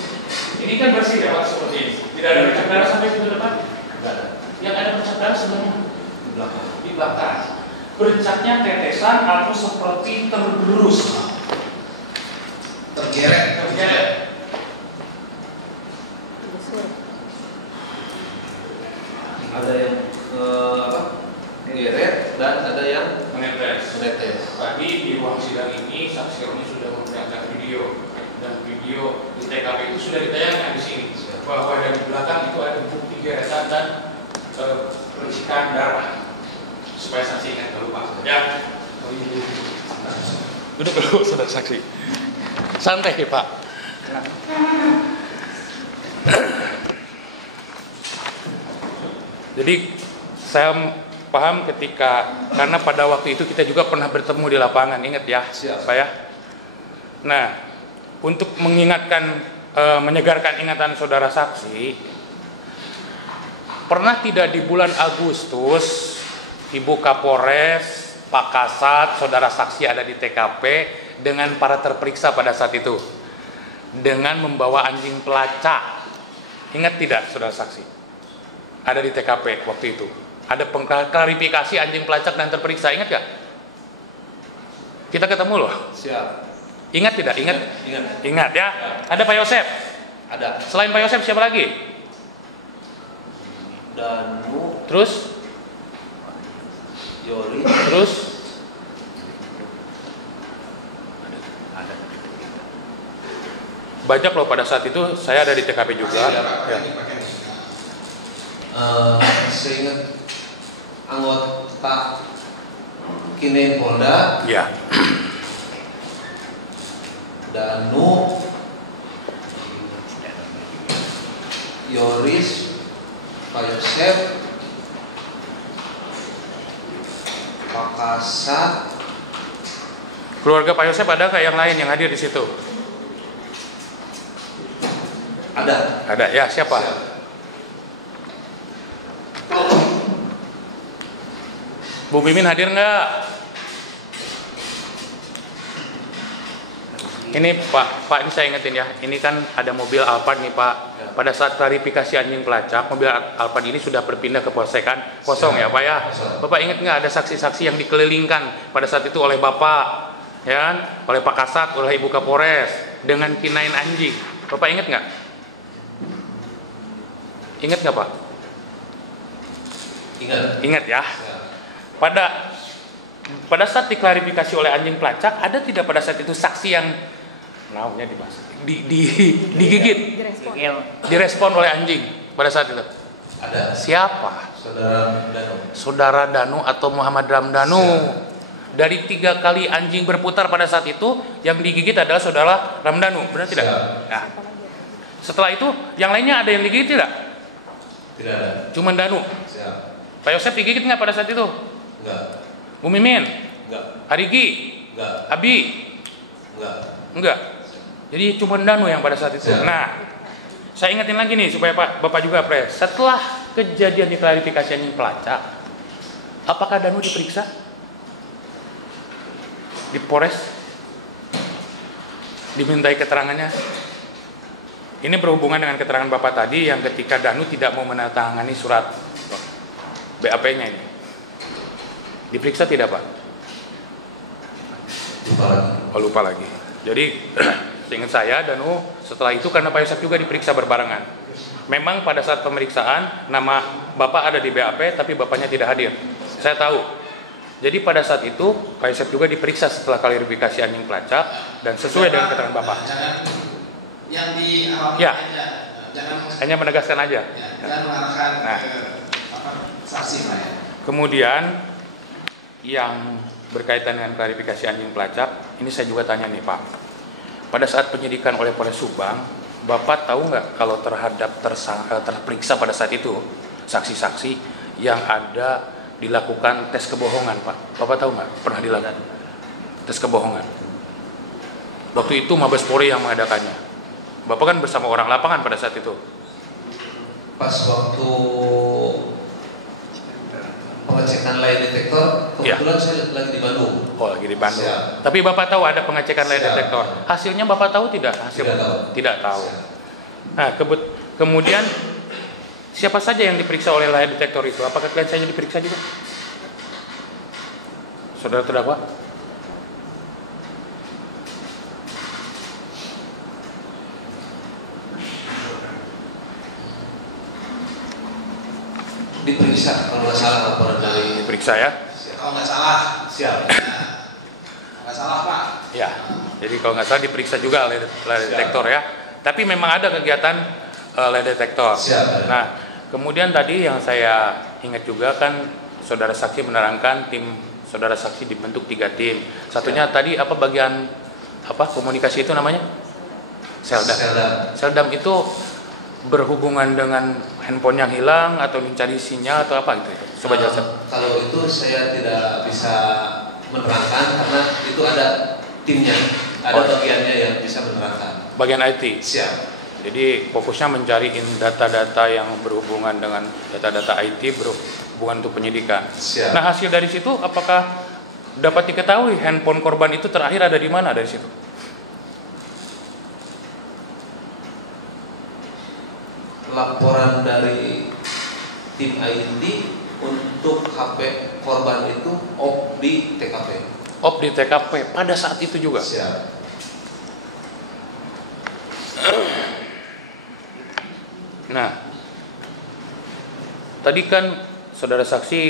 ini kan bersih ya Pak seperti ini. Tidak ada bercak darah sampai ke depan. Tidak ada. Yang ada bercak darah sebenarnya Di belakang. di belakang. Bercaknya tetesan atau seperti tergerus. Tergeret. Ada yang ngeret dan ada yang Menetes. menetes. Tadi di ruang sidang ini saksi Roni sudah memperlihatkan video dan video di TKP itu sudah ditayangkan di sini bahwa dari belakang itu ada bukti geretan dan percikan darah supaya saksi ingat kalau Pak. Ya. Duduk dulu, saudara saksi. Santai Pak. Jadi saya paham ketika, karena pada waktu itu kita juga pernah bertemu di lapangan, ingat ya Pak ya. Nah, untuk mengingatkan, menyegarkan ingatan saudara saksi, pernah tidak di bulan Agustus Ibu Kapolres, Pak Kasat, saudara saksi ada di TKP dengan para terperiksa pada saat itu dengan membawa anjing pelacak. Ingat tidak saudara saksi? Ada di TKP waktu itu. Ada klarifikasi anjing pelacak dan terperiksa, ingat gak? Kita ketemu loh. Siap. Ingat tidak? Ingat? Ingat. Ingat ya. Ada Pak Yosef. Ada. Selain Pak Yosef siapa lagi? Danu. Terus? Yori. Terus? Banyak loh pada saat itu, saya ada di TKP juga. Ya. Seingat anggota Kine Polda, Ya. Danu, Yoris, Pak Yosef, Pak Kasat. Keluarga Pak Yosef ada nggak yang lain yang hadir di situ? Ada. Ada ya, siapa? Bu Mimin hadir nggak? Ini Pak ini saya ingetin ya. Ini kan ada mobil Alphard nih Pak. Pada saat klarifikasi anjing pelacak, mobil Alphard ini sudah berpindah ke polsekan kosong ya Pak ya. Bapak ingat nggak ada saksi-saksi yang dikelilingkan pada saat itu oleh Bapak, ya kan? Oleh Pak Kasat, oleh Ibu Kapolres. dengan kinain anjing. Bapak ingat nggak? Ingat nggak Pak? Ingat. Ingat ya. Ya. Pada saat diklarifikasi oleh anjing pelacak, ada tidak pada saat itu saksi yang digigit, direspon oleh anjing pada saat itu? Ada. Siapa? Saudara Danu. Saudara Danu atau Muhammad Ramdanu. Dari 3 kali anjing berputar pada saat itu, yang digigit adalah saudara Ramdanu, benar tidak? Nah, setelah itu, yang lainnya ada yang digigit tidak? Tidak ada. Cuman Danu. Siap. Pak Yosef digigit nggak pada saat itu? Enggak. Bu Mimin? Enggak. Arigi? Enggak. Abi? Enggak. Enggak. Jadi cuma Danu yang pada saat itu. Ya. Nah, saya ingetin lagi nih supaya Bapak juga pres. Setelah kejadian diklarifikasi anjing pelacak, apakah Danu diperiksa di Polres? Dimintai keterangannya? Ini berhubungan dengan keterangan Bapak tadi yang ketika Danu tidak mau menandatangani surat BAP-nya ini. Diperiksa tidak Pak? Lupa lagi. Oh, lupa lagi. Jadi seingat saya Danu setelah itu karena Pak Yosef juga diperiksa berbarengan. Memang pada saat pemeriksaan nama Bapak ada di BAP tapi Bapaknya tidak hadir. Saya tahu. Jadi pada saat itu Pak Yosef juga diperiksa setelah klarifikasi anjing pelacak dan sesuai dengan keterangan Bapak. Jangan yang di awal Ya. aja. Jangan Hanya menegaskan aja. jangan mengarahkan Nah. ke saksi Pak ya. Kemudian yang berkaitan dengan klarifikasi anjing pelacak, ini saya juga tanya nih Pak. Pada saat penyidikan oleh Polres Subang, Bapak tahu nggak kalau terhadap terperiksa pada saat itu saksi-saksi yang ada dilakukan tes kebohongan Pak? Bapak tahu nggak? Pernah dilakukan tes kebohongan? Waktu itu Mabes Polri yang mengadakannya. Bapak kan bersama orang lapangan pada saat itu. Pas waktu pengecekan lie detektor, kebetulan saya lagi di Bandung. Oh, lagi di Bandung. Siap. Tapi Bapak tahu ada pengecekan lie Siap. detektor. Hasilnya Bapak tahu tidak? Tidak tahu. Tidak tahu. Siap. Nah, kemudian siapa saja yang diperiksa oleh lie detektor itu? Apakah klien saya diperiksa juga? Saudara terdakwa? Diperiksa kalau nggak salah laporan dari Diperiksa ya? Kalau nggak salah. siap. Nggak salah Pak. Ya. Jadi kalau nggak salah diperiksa juga lie detektor ya. Tapi memang ada kegiatan lie detektor. Siap. Nah, kemudian tadi yang saya ingat juga kan saudara saksi menerangkan tim saudara saksi dibentuk 3 tim. Satunya tadi apa bagian komunikasi itu namanya? Seldam. Seldam itu berhubungan dengan handphone yang hilang atau mencari sinyal atau apa gitu? Coba jelaskan. Kalau itu saya tidak bisa menerangkan karena itu ada timnya, ada bagiannya yang bisa menerangkan. Bagian IT. Siap. Jadi fokusnya mencari data-data yang berhubungan dengan data-data IT berhubungan untuk penyidikan. Siap. Nah, hasil dari situ apakah dapat diketahui handphone korban itu terakhir ada di mana dari situ? Laporan dari tim IT untuk HP korban itu off di TKP. Op di TKP pada saat itu juga. Siap. Nah, tadi kan saudara saksi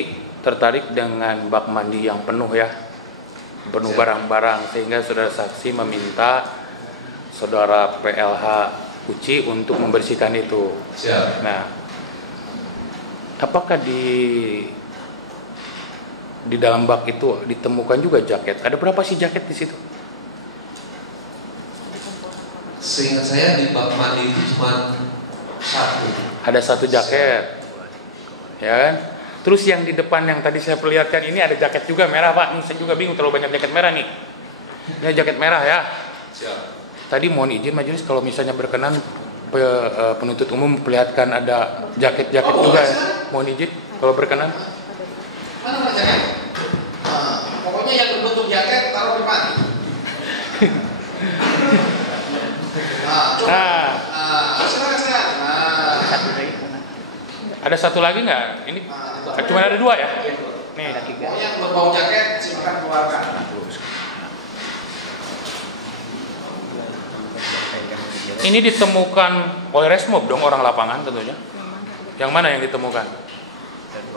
tertarik dengan bak mandi yang penuh ya, penuh barang-barang, sehingga saudara saksi meminta saudara PLH Uci untuk membersihkan itu. Siap. Nah, apakah di dalam bak itu ditemukan juga jaket? Ada berapa sih jaket di situ? Seingat saya di bak mandi itu cuma satu. Ada 1 jaket, ya kan? Terus yang di depan yang tadi saya perlihatkan ini ada jaket juga merah Pak. Nih saya juga bingung terlalu banyak jaket merah nih. Ini jaket merah ya. Siap. Tadi mohon izin majelis kalau misalnya berkenan penuntut umum perlihatkan ada jaket-jaket juga ya. Mohon izin kalau berkenan. Mana jaket? Pokoknya yang berbentuk jaket taruh di depan. Silakan. Ada satu lagi nggak? Ini cuma ada 2 ya? Nih. Pokoknya yang berbau jaket silakan keluarkan. ini ditemukan oleh Resmob dong, orang lapangan tentunya. Yang mana yang ditemukan?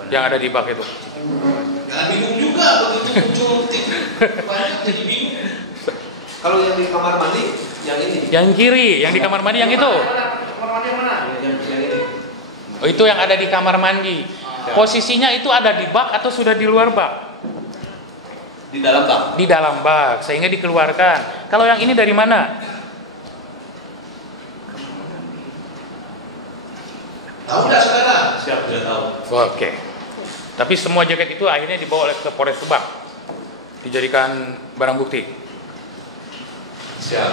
Yang ada di bak itu. Jangan bingung juga begitu muncul banyak jadi bingung. Kalau yang di kamar mandi, yang ini. Yang kiri, yang di kamar mandi yang itu. Kamar mandi yang mana? Yang ini. Oh, itu yang ada di kamar mandi. Posisinya itu ada di bak atau sudah di luar bak? Di dalam bak. Di dalam bak, sehingga dikeluarkan. Kalau yang ini dari mana? Tahu nggak saudara? Siap, tidak tahu. Oke. Tapi semua jaket itu akhirnya dibawa oleh ke Polres Subang, dijadikan barang bukti. Siap.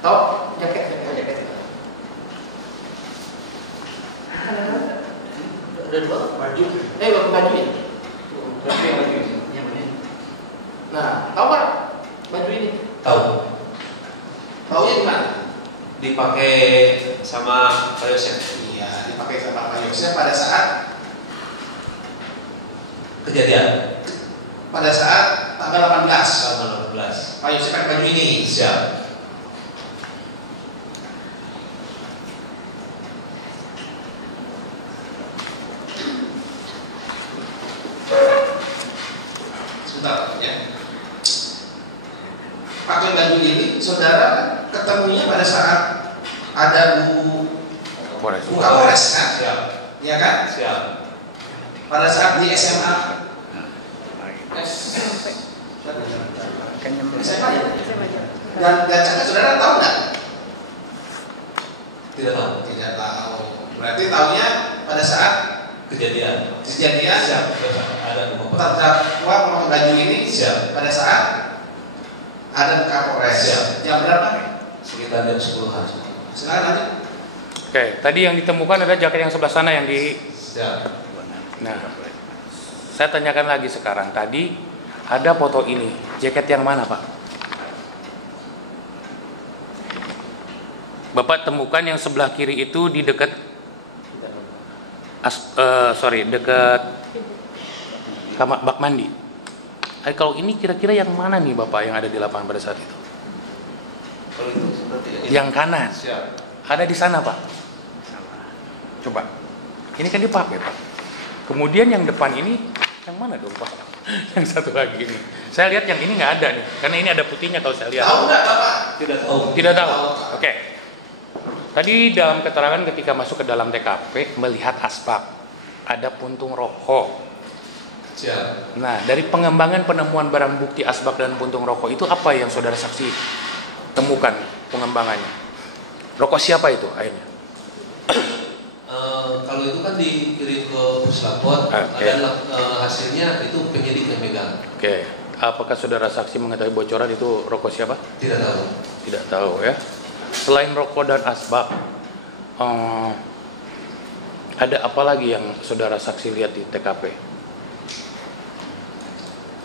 Tahu jaket. Ada dua baju. Baju ini. Nah, tahu nggak baju ini? Tahu. Taunya di mana? Dipakai sama Pak Yosef. Iya, dipakai sama Pak Yosef pada saat Kejadian. pada saat tanggal 18. Tanggal 18. Pak Yosef pakai baju ini. Siap. Sebentar ya. Pakai baju ini, saudara ketemunya pada saat ada Bu Kapolres kan? Siap. Iya kan? Siap. Pada saat di SMA. SMA ya? Dan gacanya saudara tahu nggak? Tidak tahu. Tidak tahu. Berarti tahunya pada saat Kejadian. kejadian Ada terdakwa memakai baju ini Siap. pada saat ada Kapolres. Siap. Jam berapa? Sekitar jam 10-an. Sekarang nanti. Oke, tadi yang ditemukan ada jaket yang sebelah sana yang di. Siap. Nah, saya tanyakan lagi sekarang. Tadi ada foto ini, jaket yang mana, Pak? Bapak temukan yang sebelah kiri itu di dekat dekat kamar bak mandi. Kalau ini kira-kira yang mana nih Bapak yang ada di lapangan pada saat itu? Kalau itu seperti ini. Yang kanan. Siap. Ada di sana, Pak. Coba. Ini kan dipakai, Pak. Kemudian yang depan ini yang mana dong, Pak? Yang satu lagi ini. Saya lihat yang ini nggak ada nih, karena ini ada putihnya kalau saya lihat. Tahu nggak Bapak? Tidak tahu. Tidak tahu. Oke. Tadi dalam keterangan ketika masuk ke dalam TKP melihat asbak, ada puntung rokok. Siap. Nah, dari pengembangan penemuan barang bukti asbak dan puntung rokok itu apa yang saudara saksi temukan pengembangannya? Rokok siapa itu akhirnya? Kalau itu kan dikirim ke Puslapor, Okay. dan hasilnya itu penyidik yang megang. Oke. Apakah saudara saksi mengetahui bocoran itu rokok siapa? Tidak tahu. Tidak tahu ya. Selain rokok dan asbak, ada apa lagi yang saudara saksi lihat di TKP?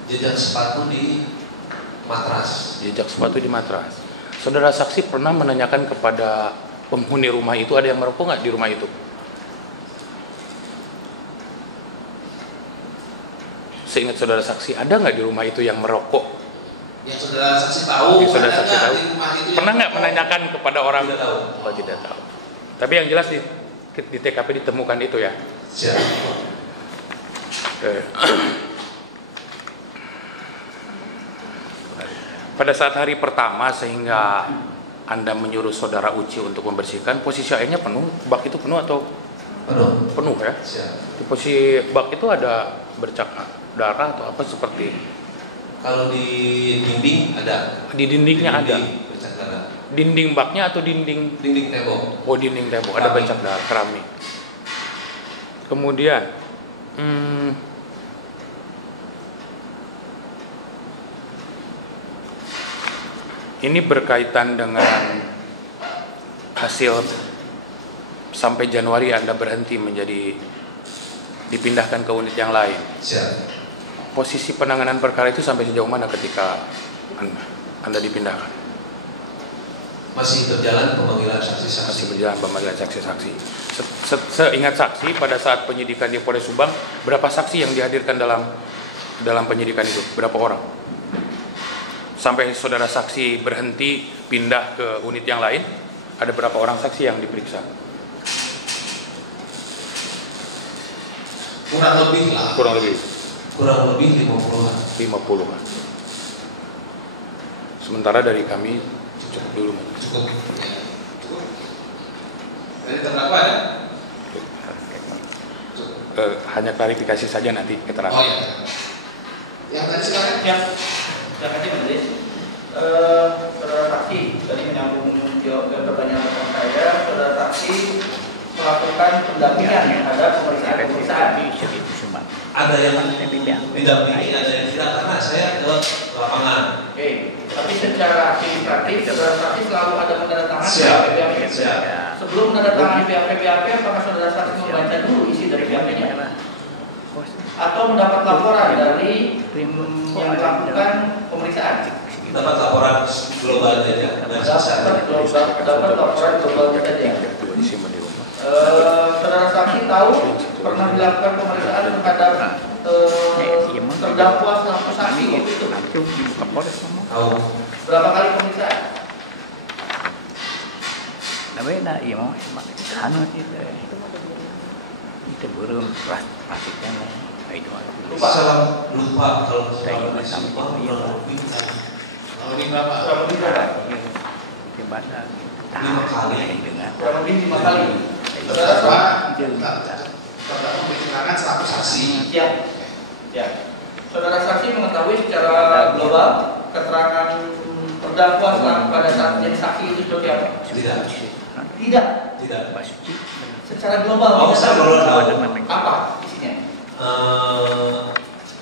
Jejak sepatu di matras. Jejak sepatu di matras. Saudara saksi pernah menanyakan kepada penghuni rumah itu ada yang merokok nggak di rumah itu? Seingat saudara saksi, ada nggak di rumah itu yang merokok? Yang saudara saksi tahu. Yang saudara ada saksi nggak tahu. di rumah itu yang Pernah nggak merokok? menanyakan kepada orang? Tidak tahu. Oh, tidak tahu. Tapi yang jelas di TKP ditemukan itu ya. Siap. Oke. Pada saat hari pertama sehingga Anda menyuruh saudara Uci untuk membersihkan, posisi airnya penuh, bak itu penuh atau Penuh. penuh ya? Siap. Di posisi bak itu ada bercak darah atau apa seperti? Kalau di dinding ada. Di dindingnya Di ada. dinding bercak darah. Dinding baknya atau dinding? Dinding tembok. Oh, dinding tembok ada Keramik. bercak darah, keramik. Kemudian, ini berkaitan dengan hasil sampai Januari Anda berhenti menjadi dipindahkan ke unit yang lain. Siap. Posisi penanganan perkara itu sampai sejauh mana ketika Anda dipindahkan? Masih berjalan pemanggilan Masih saksi-saksi. berjalan pemanggilan saksi-saksi. Seingat saksi pada saat penyidikan di Polres Subang, berapa saksi yang dihadirkan dalam dalam penyidikan itu? Berapa orang? Sampai saudara saksi berhenti pindah ke unit yang lain, ada berapa orang saksi yang diperiksa? Kurang lebih lah. Kurang lebih 50-an. 50-an. Sementara dari kami cukup dulu. Cukup. Ya. Cukup. Dari terdakwa ya? Hanya klarifikasi saja nanti keterangan. Oh iya. Yang tadi silakan. Ya, terima kasih Majelis. Saudara saksi, tadi menyambung jawab pertanyaan saya, saudara saksi melakukan pendampingan terhadap pemeriksaan. Ada yang mendampingi, ada yang tidak, karena saya ke lapangan. Oke, tapi secara administratif, saudara saksi selalu ada menandatangani Siap. BAP. Siap. Sebelum menandatangani BAP, apakah saudara saksi membaca dulu isi dari BAP-nya? Atau mendapat laporan dari tim yang melakukan pemeriksaan? Dapat laporan global saja. Dapat laporan global saja. Saudara saksi tahu pernah dilakukan pemeriksaan terhadap terdakwa selaku saksi waktu itu? Tahu. Berapa kali pemeriksaan? Beda, iya mau hanut itu belum praktiknya itu Lupa kalau saya sama sama itu Kalau lebih berapa? Kurang lebih berapa? itu badan 5 kali. dengan Kurang lebih 5 kali. Terdakwa mempertimbangkan selaku saksi. Siap. Ya. Saudara saksi mengetahui secara global keterangan terdakwa pada saat menjadi saksi itu seperti apa? Tidak. Tidak. Tidak. Secara global. Oh, saya baru tahu. Apa isinya?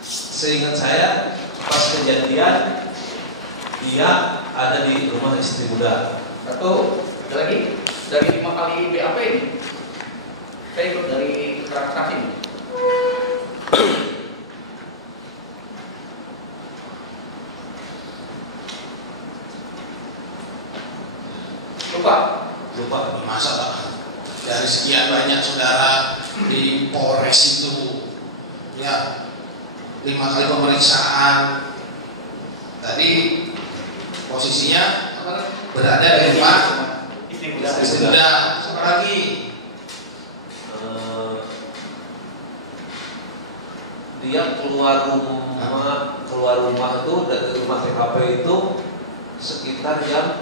Seingat saya pas kejadian dia ada di rumah istri muda. Atau ada lagi dari 5 kali BAP ini? Saya ikut dari keterangan saksi. Lupa masa Pak, dari sekian banyak saudara di Polres itu ya 5 kali pemeriksaan, tadi posisinya berada di rumah istri muda. Siapa lagi? Dia keluar rumah itu dari rumah TKP itu sekitar jam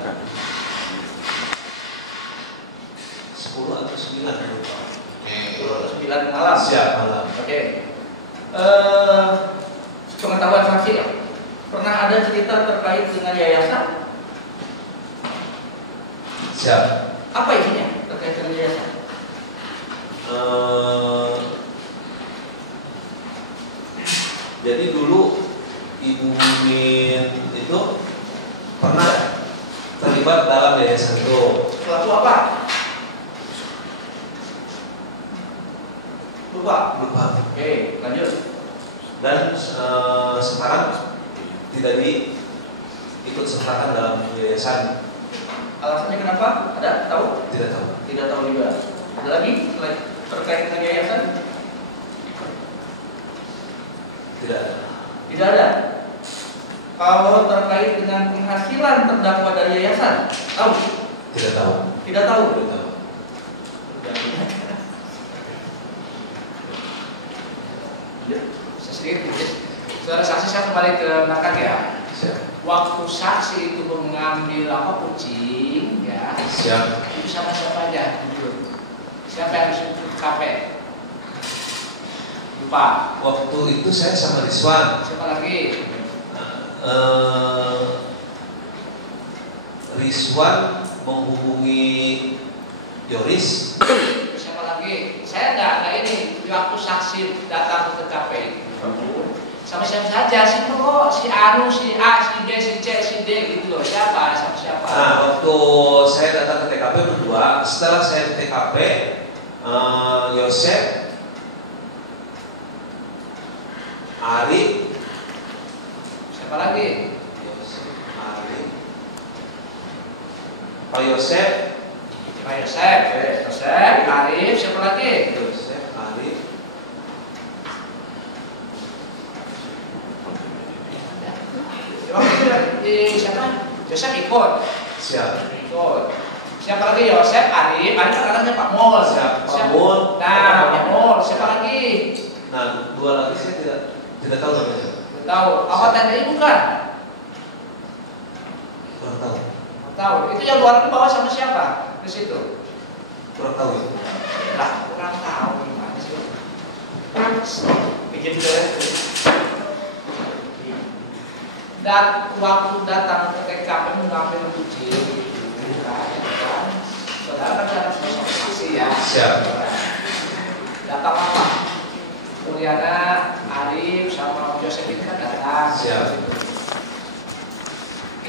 10 atau 9 lupa. 9 malam. Siap malam. Oke. Pengetahuan saksi ya. Pernah ada cerita terkait dengan yayasan? Siap. Apa isinya terkait dengan yayasan? Jadi dulu Ibu Mimin itu pernah terlibat dalam yayasan itu. Selaku apa? Lupa. Oke, lanjut. Dan sekarang tidak diikut sertakan dalam yayasan. Alasannya kenapa? Ada? Tahu? Tidak tahu. Tidak tahu juga. Ada lagi terkait dengan yayasan? Tidak ada. Tidak ada. Kalau terkait dengan penghasilan terdakwa dari yayasan, tahu? Tidak tahu. Tidak tahu. Tidak tahu. Saudara saksi, saya kembali ke belakang ya. Siap. Waktu saksi itu mengambil kucing, ya. Siap. Itu sama siapa aja? Siapa yang disuruh KP? Lupa. Waktu itu saya sama Rizwan. Siapa lagi? Rizwan menghubungi Yoris. Siapa lagi? Saya nggak ini. Waktu saksi datang ke TKP sama siapa saja, si kok, si Anu, si A, si B, si C, si D gitu loh. Siapa? Sama siapa? Nah, waktu saya datang ke TKP berdua, setelah saya di TKP, Yosef, Ari, Siapa lagi? Yosef, Ari, Pak Yosef, Pak Yosef, Arif, siapa lagi? Yosef, Ari, Yosef ikut. Siap. Ikut. Siapa lagi? Yosef, Arif kan anaknya Pak Mul. Siap. Pak Mul. Nah, Pak Mul. Siapa lagi? Nah, 2 lagi saya tidak tahu namanya. Tidak tahu. Apa TNI bukan? Kurang tahu. Tahu. Itu yang 2 orang dibawa sama siapa? Di situ. Kurang tahu itu. Lah, kurang tahu gimana sih? Bikin dulu. Dan waktu datang ke TKP mengambil kucing, kan? Saudara kan ada saksi ya. Siap. Datang apa? Mulyana, Arif, sama Yosef ini kan datang. Siap.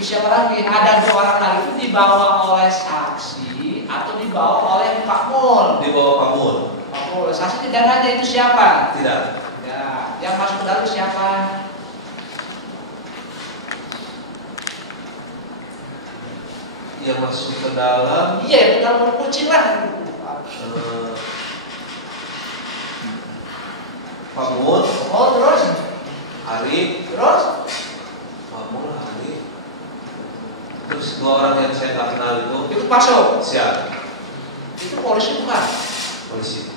Siapa lagi? Ada 2 orang lagi itu dibawa oleh saksi atau dibawa oleh Pak Mul? Dibawa Pak Mul. Pak Mul. Saksi tidak nanya itu siapa? Tidak. Ya, yang masuk ke dalam siapa? Yang masuk ke dalam. Iya, ke dalam kucing lah. Pak Mul. Oh, terus? Arif. Terus? Pak Mul, Arif. Terus 2 orang yang saya tak kenal itu. Itu masuk. Siap. Itu polisi bukan? Polisi.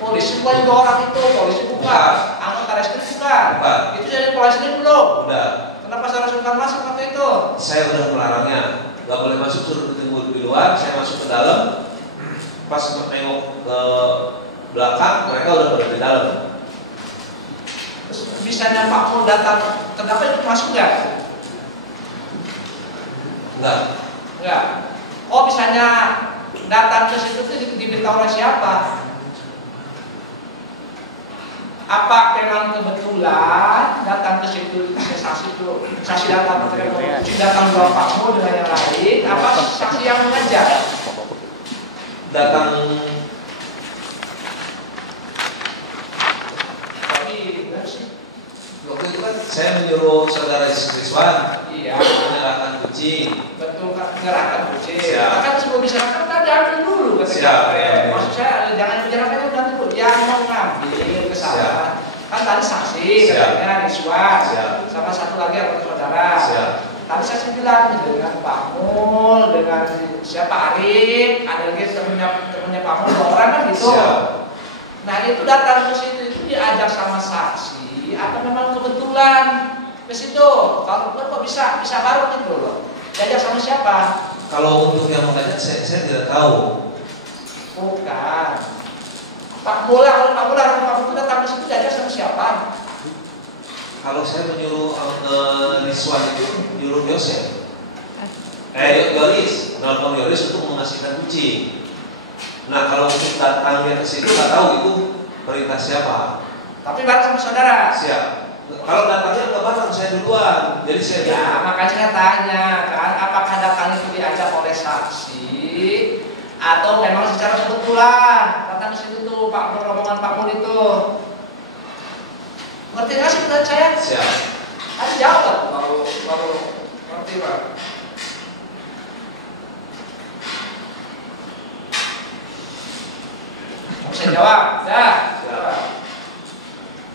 Polisi bukan 2 orang itu, polisi bukan. Anggota reskrim bukan. Bukan. Itu jadi polisi belum. Udah. Kenapa saya langsung masuk waktu itu? Saya udah melarangnya. Gak boleh masuk, suruh ditunggu di luar. Saya masuk ke dalam. Pas nengok ke belakang, mereka udah pada di dalam. Terus bisanya Pak Mul datang, kenapa itu masuk nggak? Enggak. Enggak. Oh, bisanya datang ke situ tuh diberitahu oleh siapa? Apa memang kebetulan datang ke situ saksi itu saksi datang datang bawa Pak Mul dengan yang lain? Apa saksi yang mengajak? Datang. Waktu itu kan saya menyuruh saudara Rizwan. Iya. Menyerahkan kucing. Betul kan, menyerahkan kucing. Siap. Kan sebelum diserahkan kan diambil dulu. Siap. Maksud saya jangan menyerahkannya nanti dulu. Yang mau ngambil kesalahan. Kan tadi saksi, katanya Rizwan. Sama satu lagi anggota saudara. Siap. Tadi saya bilang dengan Pak Mul, dengan siapa Arif, ada lagi temennya Pak Mul 2 orang kan gitu. Siap. Nah itu datang ke situ itu diajak sama saksi atau memang kebetulan ke situ? Kalau kok bisa baru gitu loh. Diajak sama siapa? Kalau untuk yang mengajak saya tidak tahu. Bukan. Pak Mul itu datang ke situ diajak sama siapa? Kalau saya menyuruh Rizwan itu menyuruh Yosef. Yoris, nelfon Yoris untuk mengasihkan kucing. Nah kalau untuk datangnya ke situ nggak tahu itu perintah siapa. Tapi bareng sama saudara. Siap. Kalau datangnya nggak bareng, saya duluan. Jadi saya. Ya makanya saya tanya kan, apakah datang itu diajak oleh saksi atau memang secara kebetulan datang ke situ tuh rombongan Pak Mul itu. Ngerti nggak sih pertanyaan saya? Siap. Ada jawab baru ngerti Pak. Saya jawab, ya.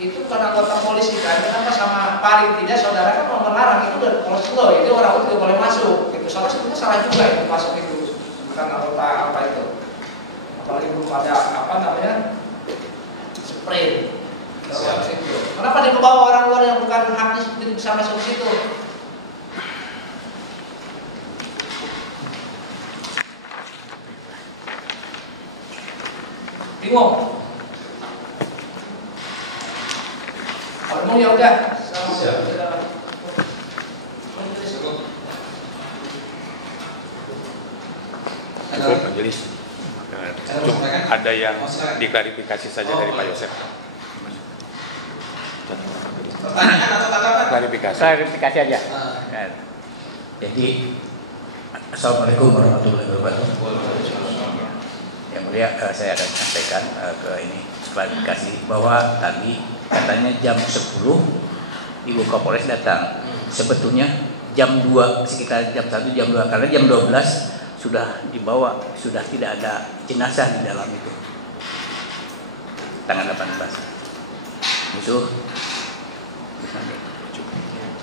Itu bukan anggota polisi kan? Kenapa sama paling tidak saudara kan mau melarang itu udah polisi loh, itu orang itu tidak boleh masuk. Itu salah sebetulnya salah juga itu masuk itu, bukan anggota apa itu. Apalagi belum ada apa namanya sprint. Kenapa dia membawa orang luar yang bukan haknya bisa masuk situ? Bingung? Kalau bingung ya udah. Majelis. Ada yang diklarifikasi saja dari Pak Yosef. Pertanyaan atau tanggapan? Klarifikasi aja. Jadi, Assalamualaikum warahmatullahi wabarakatuh. Yang mulia, saya ada menyampaikan ke ini klarifikasi bahwa tadi katanya jam 10 Ibu Kapolres datang. Sebetulnya jam 2, sekitar jam 1, jam 2, karena jam 12 sudah dibawa, sudah tidak ada jenazah di dalam itu. Tanggal 18. Itu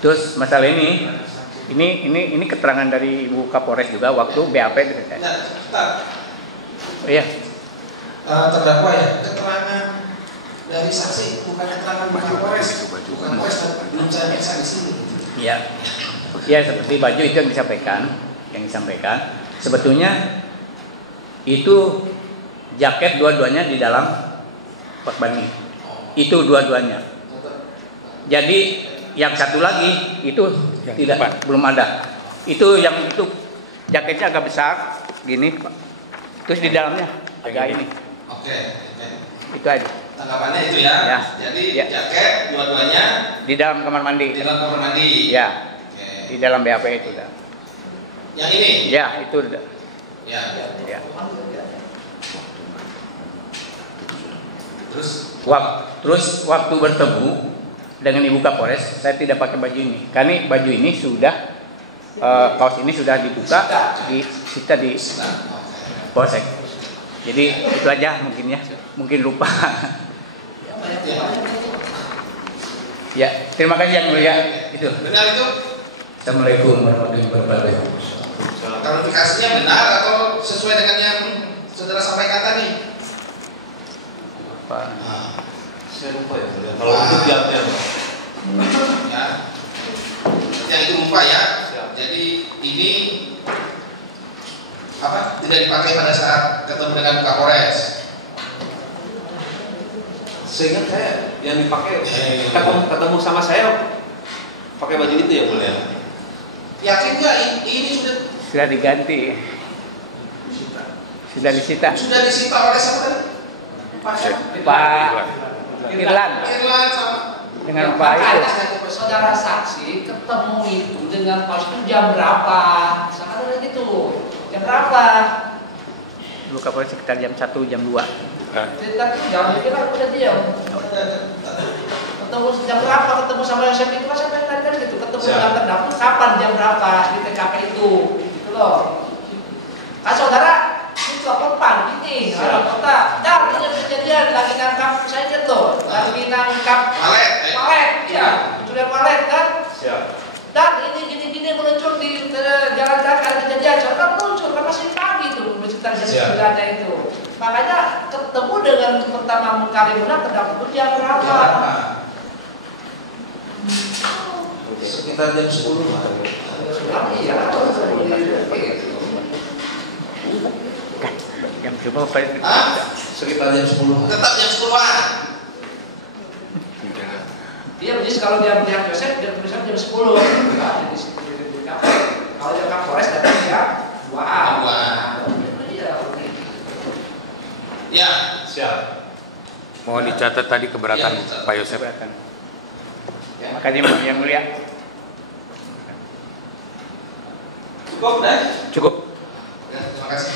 Terus masalah ini keterangan dari Ibu Kapolres juga waktu BAP gitu kan. Iya. Terdakwa ya. Keterangan dari saksi bukan keterangan Kapolres. Bukan Kapolres belum saya periksa di sini. Iya. Ya seperti baju itu yang disampaikan. Sebetulnya itu jaket dua-duanya di dalam Pak Bani. Itu dua-duanya. Jadi yang satu lagi itu yang belum ada. Itu yang itu jaketnya agak besar gini, Pak. Terus di dalamnya agak ini. Oke. Itu aja. Tanggapannya itu ya. Ya. Jadi jaket dua-duanya di dalam kamar mandi. Di dalam kamar mandi. Ya. Di dalam BAP itu dah. Yang ini? Ya, itu dah. Ya. Ya. Terus waktu bertemu dengan Ibu Kapolres, saya tidak pakai baju ini. Karena baju ini sudah kaos ini sudah dibuka, disita di Polsek. Jadi itu aja mungkin ya, mungkin lupa. Ya, terima kasih yang mulia. Itu. Benar itu? Assalamualaikum warahmatullahi wabarakatuh. Klarifikasinya benar atau sesuai dengan yang saudara sampaikan tadi? Apa? Saya lupa ya. Kalau untuk yang ya, yang itu lupa ya. Jadi ini apa? Tidak dipakai pada saat ketemu dengan Kapolres. seingat saya yang dipakai ketemu sama saya pakai baju itu ya boleh. Yakin nggak ini sudah diganti? Sudah disita. Sudah disita oleh siapa tadi? Pak Irlan. Irlan sama dengan Pak itu. Saudara saksi ketemu itu dengan pas itu jam berapa? Sangat ada gitu. Jam berapa? Dulu Kapolres sekitar jam 1, jam 2. Tapi jam itu kan udah diam. Ketemu jam berapa? Ketemu sama yang saya itu saya pengen tadi gitu. Ketemu dengan terdakwa kapan jam berapa di TKP itu? Gitu loh. Kan saudara itu apa gini? Kalau kota, dan ini kejadian lagi nangkap saya lihat loh, lagi nangkap walet, ya, pencurian walet kan? Dan ini gini meluncur di jalan ada kejadian, saudara meluncur kan masih pagi tuh, sekitar jam 9 itu. Makanya ketemu dengan pertama kali menang terdakwa itu jam berapa? Sekitar jam 10 lah. Iya. Jam berapa? Sekitar jam 10. Tetap jam 10-an. Iya, jadi kalau dia melihat Yosef, dia tulisan jam 10. Kalau dia Kapolres datang jam 2. Ya, siap. Mohon dicatat tadi keberatan Pak Yosef. Makanya yang mulia. Cukup deh. Cukup. Ya, terima kasih.